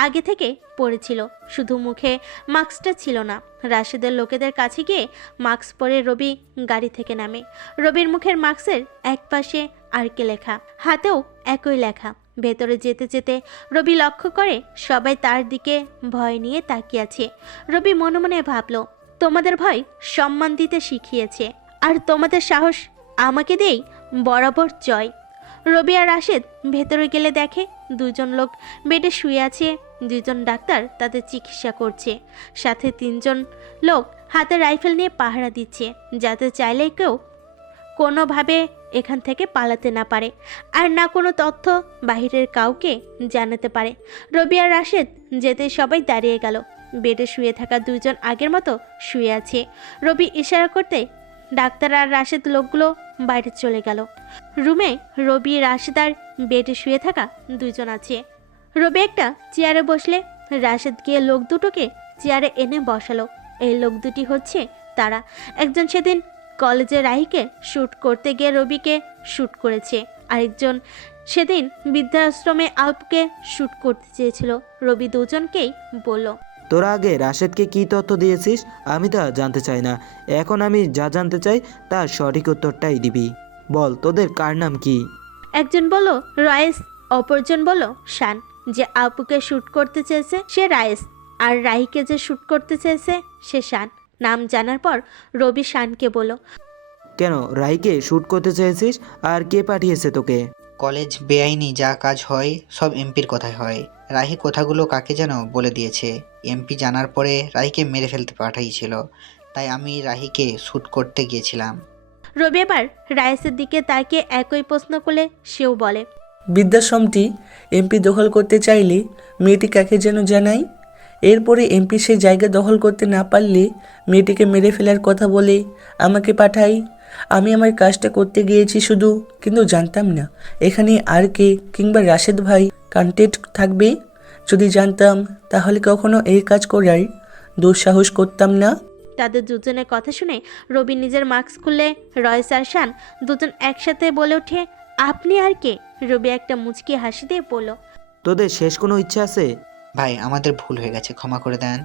আগে থেকে পরেছিল, শুধু মুখে মাস্কটা ছিল না। রাশেদের লোকেদের কাছে গিয়ে মাস্ক পরে রবি গাড়ি থেকে নামে। রবির মুখের মাস্কের একপাশে আরকে লেখা, হাতেও একই লেখা। ভেতরে যেতে যেতে রবি লক্ষ্য করে সবাই তার দিকে ভয় নিয়ে তাকিয়ে আছে। রবি মনে মনে ভাবল, তোমাদের ভয় সম্মান দিতে শিখিয়েছে, আর তোমাদের সাহস আমাকে দিয়েই বরাবর জয়। রবি আর রাশেদ ভেতরে গেলে দেখে 2 জন লোক বেডে শুয়ে আছে। 2 জন ডাক্তার তাদের চিকিৎসা করছে, সাথে 3 জন লোক হাতে রাইফেল নিয়ে পাহারা দিচ্ছে, যাতে চাইলে কেউ কোনোভাবে এখান থেকে পালাতে না পারে, আর না কোনো তথ্য বাহিরের কাউকে জানাতে পারে। রবি আর রাশেদ যেতে সবাই দাঁড়িয়ে গেল। বেডে শুয়ে থাকা 2 জন আগের মতো শুয়ে আছে। রবি ইশারা করতে ডাক্তার আর রাশেদ লোকগুলো বাইরে চলে গেল। রুমে রবি, রাশেদ আর বেডে শুয়ে থাকা 2 জন আছে। রবি একটা চেয়ারে বসলে রাশেদ গিয়ে লোক দুটোকে চেয়ারে এনে বসালো। এই লোক দুটি হচ্ছে তারা। একজন সেদিন কলেজে রাহিকে শ্যুট করতে গিয়ে রবিকে শ্যুট করেছে, আরেকজন সেদিন বৃদ্ধাশ্রমে আলপকে শ্যুট করতে চেয়েছিল। রবি 2 জনকেই বলল, তোরা আগে রাশেদকে কি তথ্য দিয়েছিস আমি তা জানতে চাই না। এখন আমি যা জানতে চাই তার সঠিক উত্তরটাই দিবি। বল, তোদের কার নাম কি? একজন বলল রায়েস, অপরজন বলল শান। যে আপুকে শ্যুট করতে চেয়েছে সে রায়েস, আর রাহিকে যে শ্যুট করতে চেয়েছে সে শান। নাম জানার পর রবি শানকে বলল, কেন রাইকে শ্যুট করতে চেয়েছিস, আর কে পাঠিয়েছে তোকে? কলেজ বেআইনি যা কাজ হয় সব এমপির কথায় হয়। রাহি কথাগুলো কাকে যেন বলে দিয়েছে। এমপি জানার পরে রাহিকে মেরে ফেলতে পাঠাইছিল, তাই আমি রাহিকে শ্যুট করতে গিয়েছিলাম। রবি এবার রায়েসের দিকে তাকিয়ে একই প্রশ্ন করলে সেও বলে, বৃদ্ধাশ্রমটি এমপি দখল করতে চাইলে মেয়েটি কাকে যেন জানাই। এরপরে এমপি সেই জায়গা দখল করতে না পারলে মেয়েটিকে মেরে ফেলার কথা বলে আমাকে পাঠাই। আমি আমার কাজটা করতে গিয়েছি শুধু, কিন্তু জানতাম না এখানে আর কে কিংবা রাশেদ ভাই কন্টেক্ট থাকবে। যদি জানতাম তাহলে কখনো এই কাজ করার দুঃসাহস করতাম না। তাদের 2 জনের কথা শুনে রবি নিজের মাস্ক খুললে রয়েস আর শান 2 জন একসাথে বলে ওঠে, আপনি আর কে? রবি একটা মুচকি হাসি দিয়ে বলল, তোদের শেষ কোনো ইচ্ছা আছে? ভাই, আমাদের ভুল হয়ে গেছে, ক্ষমা করে দেন।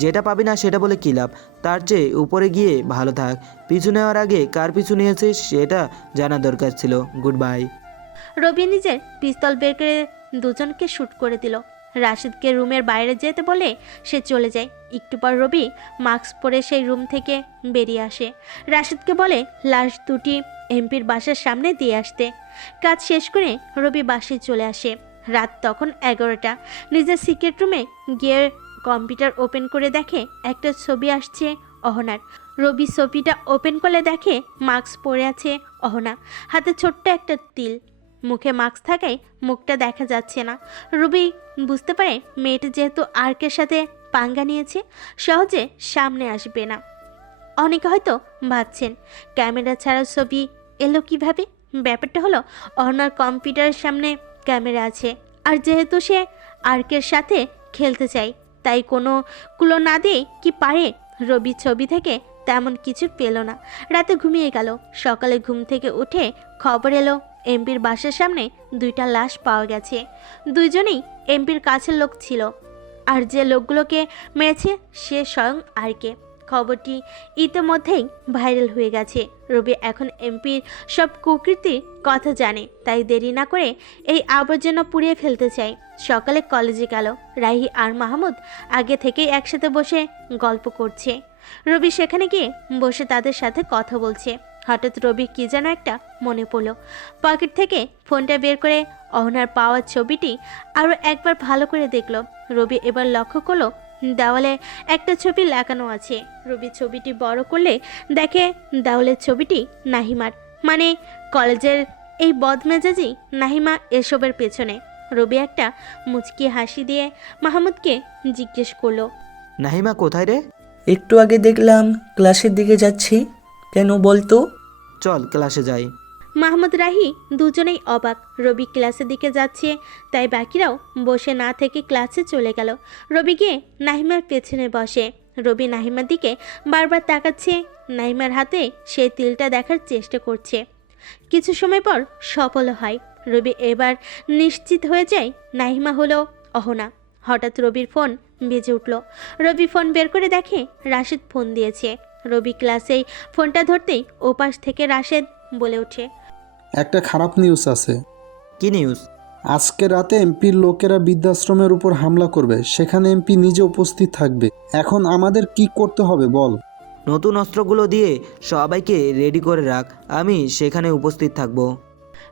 যেটা পাবি না সেটা বলে কী লাভ? তার চেয়ে উপরে গিয়ে ভালো থাক। পিছু নেওয়ার আগে কার পিছু নিয়েছিস সেটা জানা দরকার ছিল। Good bye. রবি নিজের পিস্তল বের করে 2 জনকে শ্যুট করে দিল। রাশেদকে রুমের বাইরে যেতে বলে সে চলে যায়। একটু পর রবি মাস্ক পরে সেই রুম থেকে বেরিয়ে আসে। রাশেদকে বলে লাশ দুটি এমপির বাসার সামনে দিয়ে আসতে। কাজ শেষ করে রবি বাসায় চলে আসে। রাত তখন 11টা। নিজের সিক্রেট রুমে গিয়ে কম্পিউটার ওপেন করে দেখে একটা ছবি আসছে অহনার। রবি ছবিটা ওপেন করলে দেখে মাস্ক পরে আছে অহনা, হাতে ছোট্ট একটা তিল। মুখে মাস্ক থাকায় মুখটা দেখা যাচ্ছে না। রবি বুঝতে পারে মেয়েটা যেহেতু আর্কের সাথে পাঙ্গা নিয়েছে, সহজে সামনে আসবে না। অনেকে হয়তো ভাবছেন ক্যামেরা ছাড়া ছবি এলো কিভাবে। ব্যাপারটা হলো অহনার কম্পিউটারের সামনে ক্যামেরা আছে, আর যেহেতু সে আর্কের সাথে খেলতে চায় তাই কোনো কুলো না দিয়ে কি পারে। রবি ছবি থেকে তেমন কিছু পেল না। রাতে ঘুমিয়ে গেল। সকালে ঘুম থেকে উঠে খবর এলো এমপির বাসার সামনে 2টা লাশ পাওয়া গেছে। 2 জনেই এমপির কাছের লোক ছিল, আর যে লোকগুলোকে মেরেছে সে স্বয়ং আরকে। খবরটি ইতিমধ্যেই ভাইরাল হয়ে গেছে। রবি এখন এমপির সব কুকৃতির কথা জানে, তাই দেরি না করে এই আবর্জনা পুড়িয়ে ফেলতে চায়। সকালে কলেজে গেল। রাহি আর মাহমুদ আগে থেকেই একসাথে বসে গল্প করছে। রবি সেখানে গিয়ে বসে তাদের সাথে কথা বলছে। হঠাৎ রবি কি যেন একটা মনে পড়লো। পকেট থেকে ফোনটা বের করে অহনার পাওয়ার ছবিটি আরও একবার ভালো করে দেখল। রবি এবার লক্ষ্য করলো দেওয়ালে একটা ছবি লাগানো আছে। রবি ছবিটি বড় করলে দেখে দেওয়ালের ছবিটি নাহিমার, মানে কলেজের এই বদমেজাজি নাহিমা এসবের পেছনে। রবি একটা মুচকি হাসি দিয়ে মাহমুদকে জিজ্ঞেস করলো, নাহিমা কোথায় রে? একটু আগে দেখলাম ক্লাসের দিকে যাচ্ছি, কেন বলতো? চল ক্লাসে যাই। মাহমুদ রাহি দুজনেই অবাক। রবি ক্লাসের দিকে যাচ্ছে, তাই বাকিরাও বসে না থেকে ক্লাসে চলে গেল। রবি গিয়ে নাহিমার পেছনে বসে। রবি নাহিমার দিকে বারবার তাকাচ্ছে। নাহিমার হাতে সেই তিলটা দেখার চেষ্টা করছে। কিছু সময় পর সফল হয়। রবি এবার নিশ্চিত হয়ে যায় নাহিমা হলো অহনা। হঠাৎ রবির ফোন বেজে উঠল। রবি ফোন বের করে দেখে রাশেদ ফোন দিয়েছে। রবি ক্লাসেই ফোনটা ধরতেই ওপাশ থেকে রাশেদ বলে ওঠে, একটা খারাপ নিউজ আছে। কি নিউজ? আজকে রাতে এমপির লোকেরা বৃদ্ধাশ্রমের উপর হামলা করবে, সেখানে এমপি নিজে উপস্থিত থাকবে। এখন আমাদের কি করতে হবে বল? নতুন অস্ত্রগুলো দিয়ে সবাইকে রেডি করে রাখ, আমি সেখানে উপস্থিত থাকব।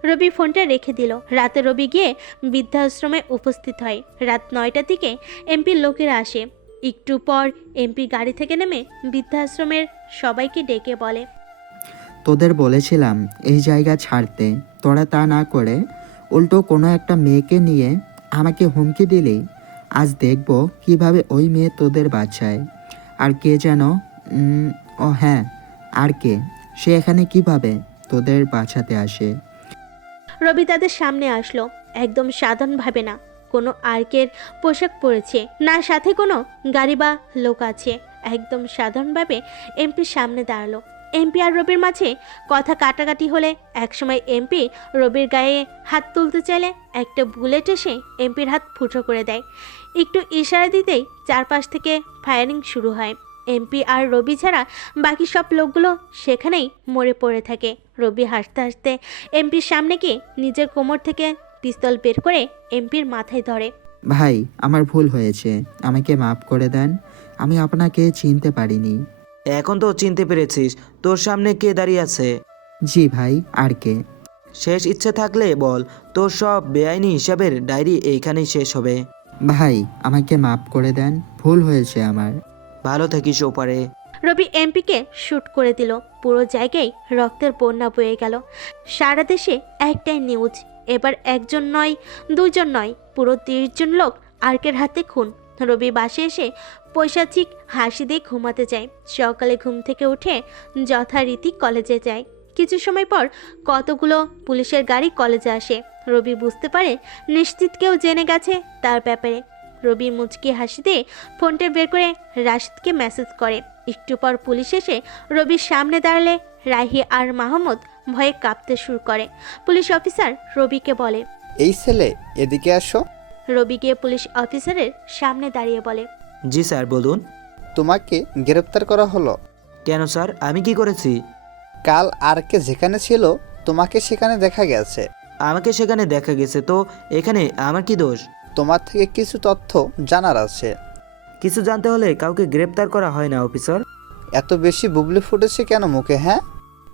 রবি ফোনটা রেখে দিল। রাতে রবি গিয়ে বৃদ্ধাশ্রমে উপস্থিত হয়। রাত 9টার দিকে এমপির লোকেরা আসে। একটু পর এমপি গাড়ি থেকে নেমে বৃদ্ধাশ্রমের সবাইকে ডেকে বলে, তোদের বলেছিলাম এই জায়গা ছাড়তে, তোরা তা না করে উল্টো কোনো একটা মেয়েকে নিয়ে আমাকে হুমকি দিলি। আজ দেখব কিভাবে ওই মেয়ে তোদের বাঁচায়। আর কে যেন ও হ্যাঁ, আর কে, সে এখানে কিভাবে তোদের বাঁচাতে আসে। রবি তাদের সামনে আসলো। একদম সাধারণভাবে না, কোনো আর্কের পোশাক পরেছে না, সাথে কোনো গাড়ি বা লোক আছে। একদম সাধারণভাবে এমপির সামনে দাঁড়ালো। এমপি আর রবির মাঝে কথা কাটাকাটি হলে একসময় এমপি রবির গায়ে হাত তুলতে চাইলে একটা বুলেট এসে এমপির হাত ফুটো করে দেয়। একটু ইশারা দিতেই চারপাশ থেকে ফায়ারিং শুরু হয়। এমপি আর রবি ছাড়া বাকি সব লোকগুলো সেখানেই মরে পড়ে থাকে। রবি হাসতে হাসতে এমপির সামনে গিয়ে নিজের কোমর থেকে পিস্তল বের করে এমপির মাথায় ধরে। ভাই, আমার ভুল হয়েছে, আমাকে মাফ করে দেন। আমি আপনাকে চিনতে পারিনি। এখন তো চিনতে পেরেছিস, তোর সামনে কে দাঁড়িয়ে আছে? জি ভাই, আর কে? শেষ ইচ্ছে থাকলে বল, তোর সব বেআইনি হিসাবের ডায়েরি এইখানেই শেষ হবে। ভাই, আমাকে মাফ করে দেন, ভুল হয়েছে আমার। ভালো থাকিস ওপারে। রবি এমপিকে শ্যুট করে দিল। পুরো জায়গায় রক্তের বন্যা বয়ে গেল। সারা দেশে একটাই নিউজ, এবার একজন নয়, দুজন নয়, পুরো 30 জন লোক আর্কের হাতে খুন। রবি বাসে এসে পৈশাচিক হাসি দিয়ে ঘুমাতে যায়। সকালে ঘুম থেকে উঠে যথারীতি কলেজে যায়। কিছু সময় পর কতগুলো পুলিশের গাড়ি কলেজে আসে। রবি বুঝতে পারে নিশ্চিত কেউ জেনে গেছে তার ব্যাপারে। রবি মুচকি হাসি দিয়ে ফোনটা বের করে রাশিদকে মেসেজ করে। একটু পর পুলিশ এসে রবির সামনে দাঁড়ালে রাহি আর মাহমুদ ভয়ে কাঁপতে শুরু করে। পুলিশ অফিসার রবিকে বলে, এই ছেলে, এদিকে আসো। রবি গিয়ে পুলিশ অফিসারের সামনে দাঁড়িয়ে বলে, জি স্যার বলুন। তোমাকে গ্রেপ্তার করা হলো। কেন স্যার, আমি কি করেছি? কাল আর কে যেখানে ছিল তোমাকে সেখানে দেখা গেছে। আমাকে সেখানে দেখা গেছে তো এখানে আমার কি দোষ? তোমার থেকে কিছু তথ্য জানার আছে। কিছু জানতে হলে কাউকে গ্রেপ্তার করা হয় না অফিসার। এত বেশি বুবলি ফুটেছে কেন মুখে? হ্যাঁ,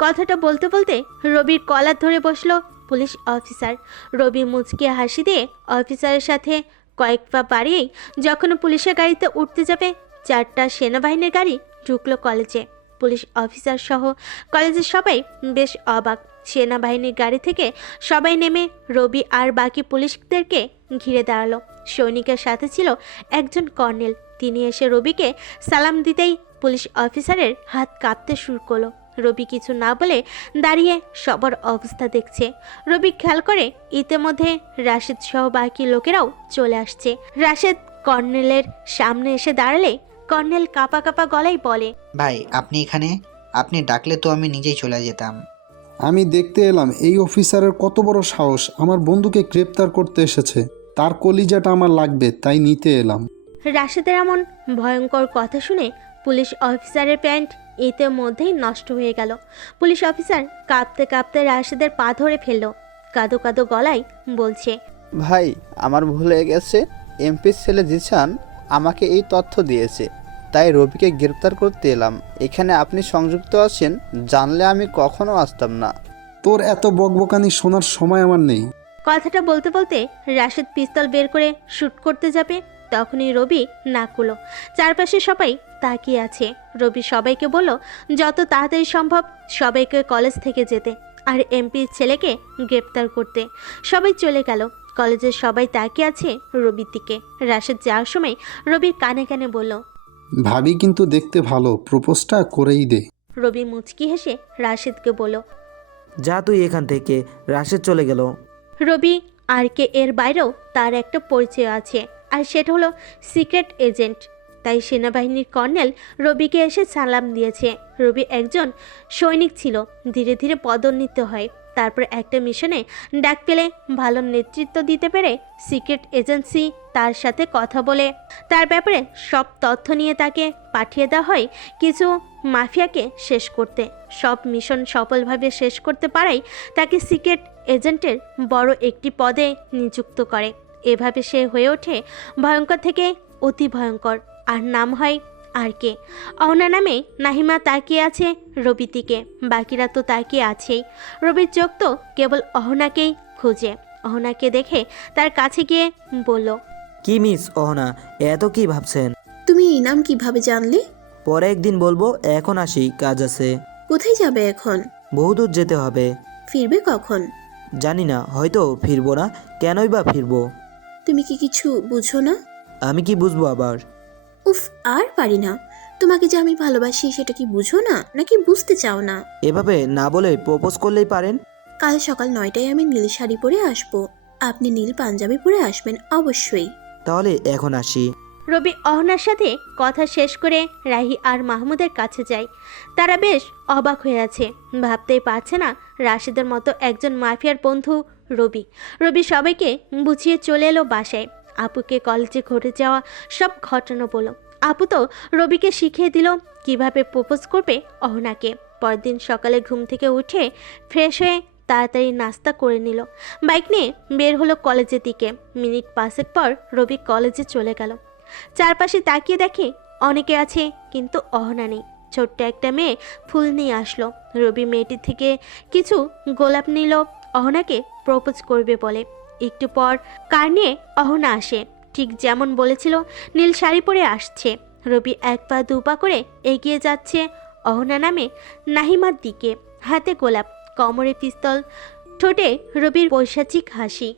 কথাটা বলতে বলতে রবির কলার ধরে বসলো পুলিশ অফিসার। রবি মুচকি হাসি দিয়ে অফিসারের সাথে কয়েক পা বাড়িয়েই যখন পুলিশের গাড়িতে উঠতে যাবে, 4টা সেনাবাহিনীর গাড়ি ঢুকলো কলেজে। পুলিশ অফিসার সহ কলেজের সবাই বেশ অবাক। সেনাবাহিনীর গাড়ি থেকে সবাই নেমে রবি আর বাকি পুলিশদেরকে ঘিরে দাঁড়ালো। সৈনিকের সাথে ছিল একজন কর্নেল। তিনি এসে রবিকে সালাম দিতেই পুলিশ অফিসারের হাত কাঁপতে শুরু করলো। রবি কিছু না বলে দাঁড়িয়ে সবার অবস্থা দেখছে। রবি খেয়াল করে ইতিমধ্যে রাশেদ সহ বাকি লোকেরাও চলে আসছে। রাশেদ কর্নেলের সামনে এসে দাঁড়ালে কর্নেল কাঁপা কাঁপা গলায় বলে, ভাই আপনি এখানে? আপনি ডাকলে তো আমি নিজেই চলে যেতাম। আমি দেখতে এলাম এই অফিসারের কত বড় সাহস, আমার বন্ধুকে গ্রেপ্তার করতে এসেছে। তার কলিজাটা আমার লাগবে, তাই নিতে এলাম। রাশেদের এমন ভয়ঙ্কর কথা শুনে পুলিশ অফিসারের প্যান্ট ইতিমধ্যেই নষ্ট হয়ে গেল। পুলিশ অফিসার কাঁপতে কাঁপতে রাশেদের পা ধরে ফেলল। কাঁদো কাঁদো গলায় বলছে, ভাই আমার ভুল হয়ে গেছে। এমপির ছেলে জিসান আমাকে এই তথ্য দিয়েছে, তাই রবিকে গ্রেপ্তার করতে এলাম। এখানে আপনি সংযুক্ত আছেন জানলে আমি কখনো আসতাম না। তোর এত বকবকানি শোনার সময় আমার নেই। কথাটা বলতে বলতে রাশেদ পিস্তল বের করে শ্যুট করতে যাবে, তখনই রবি নাক কুলো। চারপাশে সবাই তাকিয়ে আছে। রবি সবাইকে বলল যত তাড়াতাড়ি সম্ভব সবাইকে কলেজ থেকে যেতে আর এমপির ছেলেকে গ্রেপ্তার করতে। সবাই চলে গেল। কলেজের সবাই তাকিয়ে আছে রবির দিকে। রাশেদ যাওয়ার সময় রবির কানে কানে বলল, ভাবি কিন্তু দেখতে ভালো, প্রপোজটা করেই দে। রবি মুচকি হেসে রাশেদকে বলল। যা তুই এখান থেকে। রাশেদ চলে গেল। রবি আর কে এর বাইরেও তার একটা পরিচয় আছে, আর সেটা হলো সিক্রেট এজেন্ট। তাই সেনাবাহিনীর কর্নেল রবিকে এসে সালাম দিয়েছে। রবি একজন সৈনিক ছিল, ধীরে ধীরে পদোন্নীত হয়, তারপর একটা মিশনে ডাক পেলে ভালো নেতৃত্ব দিতে পেরে সিক্রেট এজেন্সি তার সাথে কথা বলে তার ব্যাপারে সব তথ্য নিয়ে তাকে পাঠিয়ে দেওয়া হয় কিছু মাফিয়াকে শেষ করতে। সব মিশন সফলভাবে শেষ করতে পারাই তাকে সিক্রেট এজেন্টের বড় একটি পদে নিযুক্ত করে। এভাবে সে হয়ে ওঠে ভয়ঙ্কর থেকে অতি ভয়ঙ্কর, আর নাম হয় আর কে। অহনা নামে নাহিমা তাকিয়ে আছে রবির দিকে, বাকিরা তো তাকিয়ে আছেই। রবির চোখ তো কেবল অহনাকেই খুঁজে। অহনাকে দেখে তার কাছে গিয়ে বলল, কি মিস অহনা, এত কি ভাবছেন? তুমি এই নাম কিভাবে জানলে? পরে একদিন বলবো, এখন আসি, কাজ আছে। কোথায় যাবে এখন? বহুদূর যেতে হবে। ফিরবে কখন? জানি না, হয়তো ফিরবো না। কেনই বা ফিরবো? তুমি কি কিছু বুঝো না? আমি কি বুঝবো আবার? উফ, আর পারি না। তোমাকে যে আমি ভালোবাসি সেটা কি বুঝো না, নাকি বুঝতে চাও না? এভাবে না বলে প্রপোজ করলেই পারেন। কাল সকাল 9টায় আমি নীল শাড়ি পরে আসবো, আপনি নীল পাঞ্জাবি পরে আসবেন অবশ্যই। তাহলে এখন আসি। রবি অহনার সাথে কথা শেষ করে রাহি আর মাহমুদের কাছে যায়। তারা বেশ অবাক হয়ে আছে, ভাবতেই পারছে না রাশিদের মতো একজন মাফিয়ার বন্ধু রবি। রবি সবাইকে বুঝিয়ে চলে এলো বাসায়। আপুকে কলেজে ঘটে যাওয়া সব ঘটনা বলল। আপু তো রবিকে শিখিয়ে দিল কিভাবে প্রপোজ করবে অহনাকে। পরদিন সকালে ঘুম থেকে উঠে ফ্রেশ হয়ে তাড়াতাড়ি নাস্তা করে নিল, বাইক নিয়ে বের হলো কলেজের দিকে। মিনিট 5 পর রবি কলেজে চলে গেল। চারপাশে তাকিয়ে দেখে অনেকে আছে, কিন্তু অহনা নেই। ছোট্ট একটা মেয়ে ফুল নিয়ে আসলো। রবি মেয়েটির থেকে কিছু গোলাপ নিল অহনাকে প্রপোজ করবে বলে। একটু পর কার নিয়ে অহনা আসে, ঠিক যেমন বলেছিল নীল শাড়ি পরে আসছে। রবি 1 পা 2 পা করে এগিয়ে যাচ্ছে অহনা নামে নাহিমার দিকে, হাতে গোলাপ, কোমরে পিস্তল, ঠোঁটে রবির পৈশাচিক হাসি।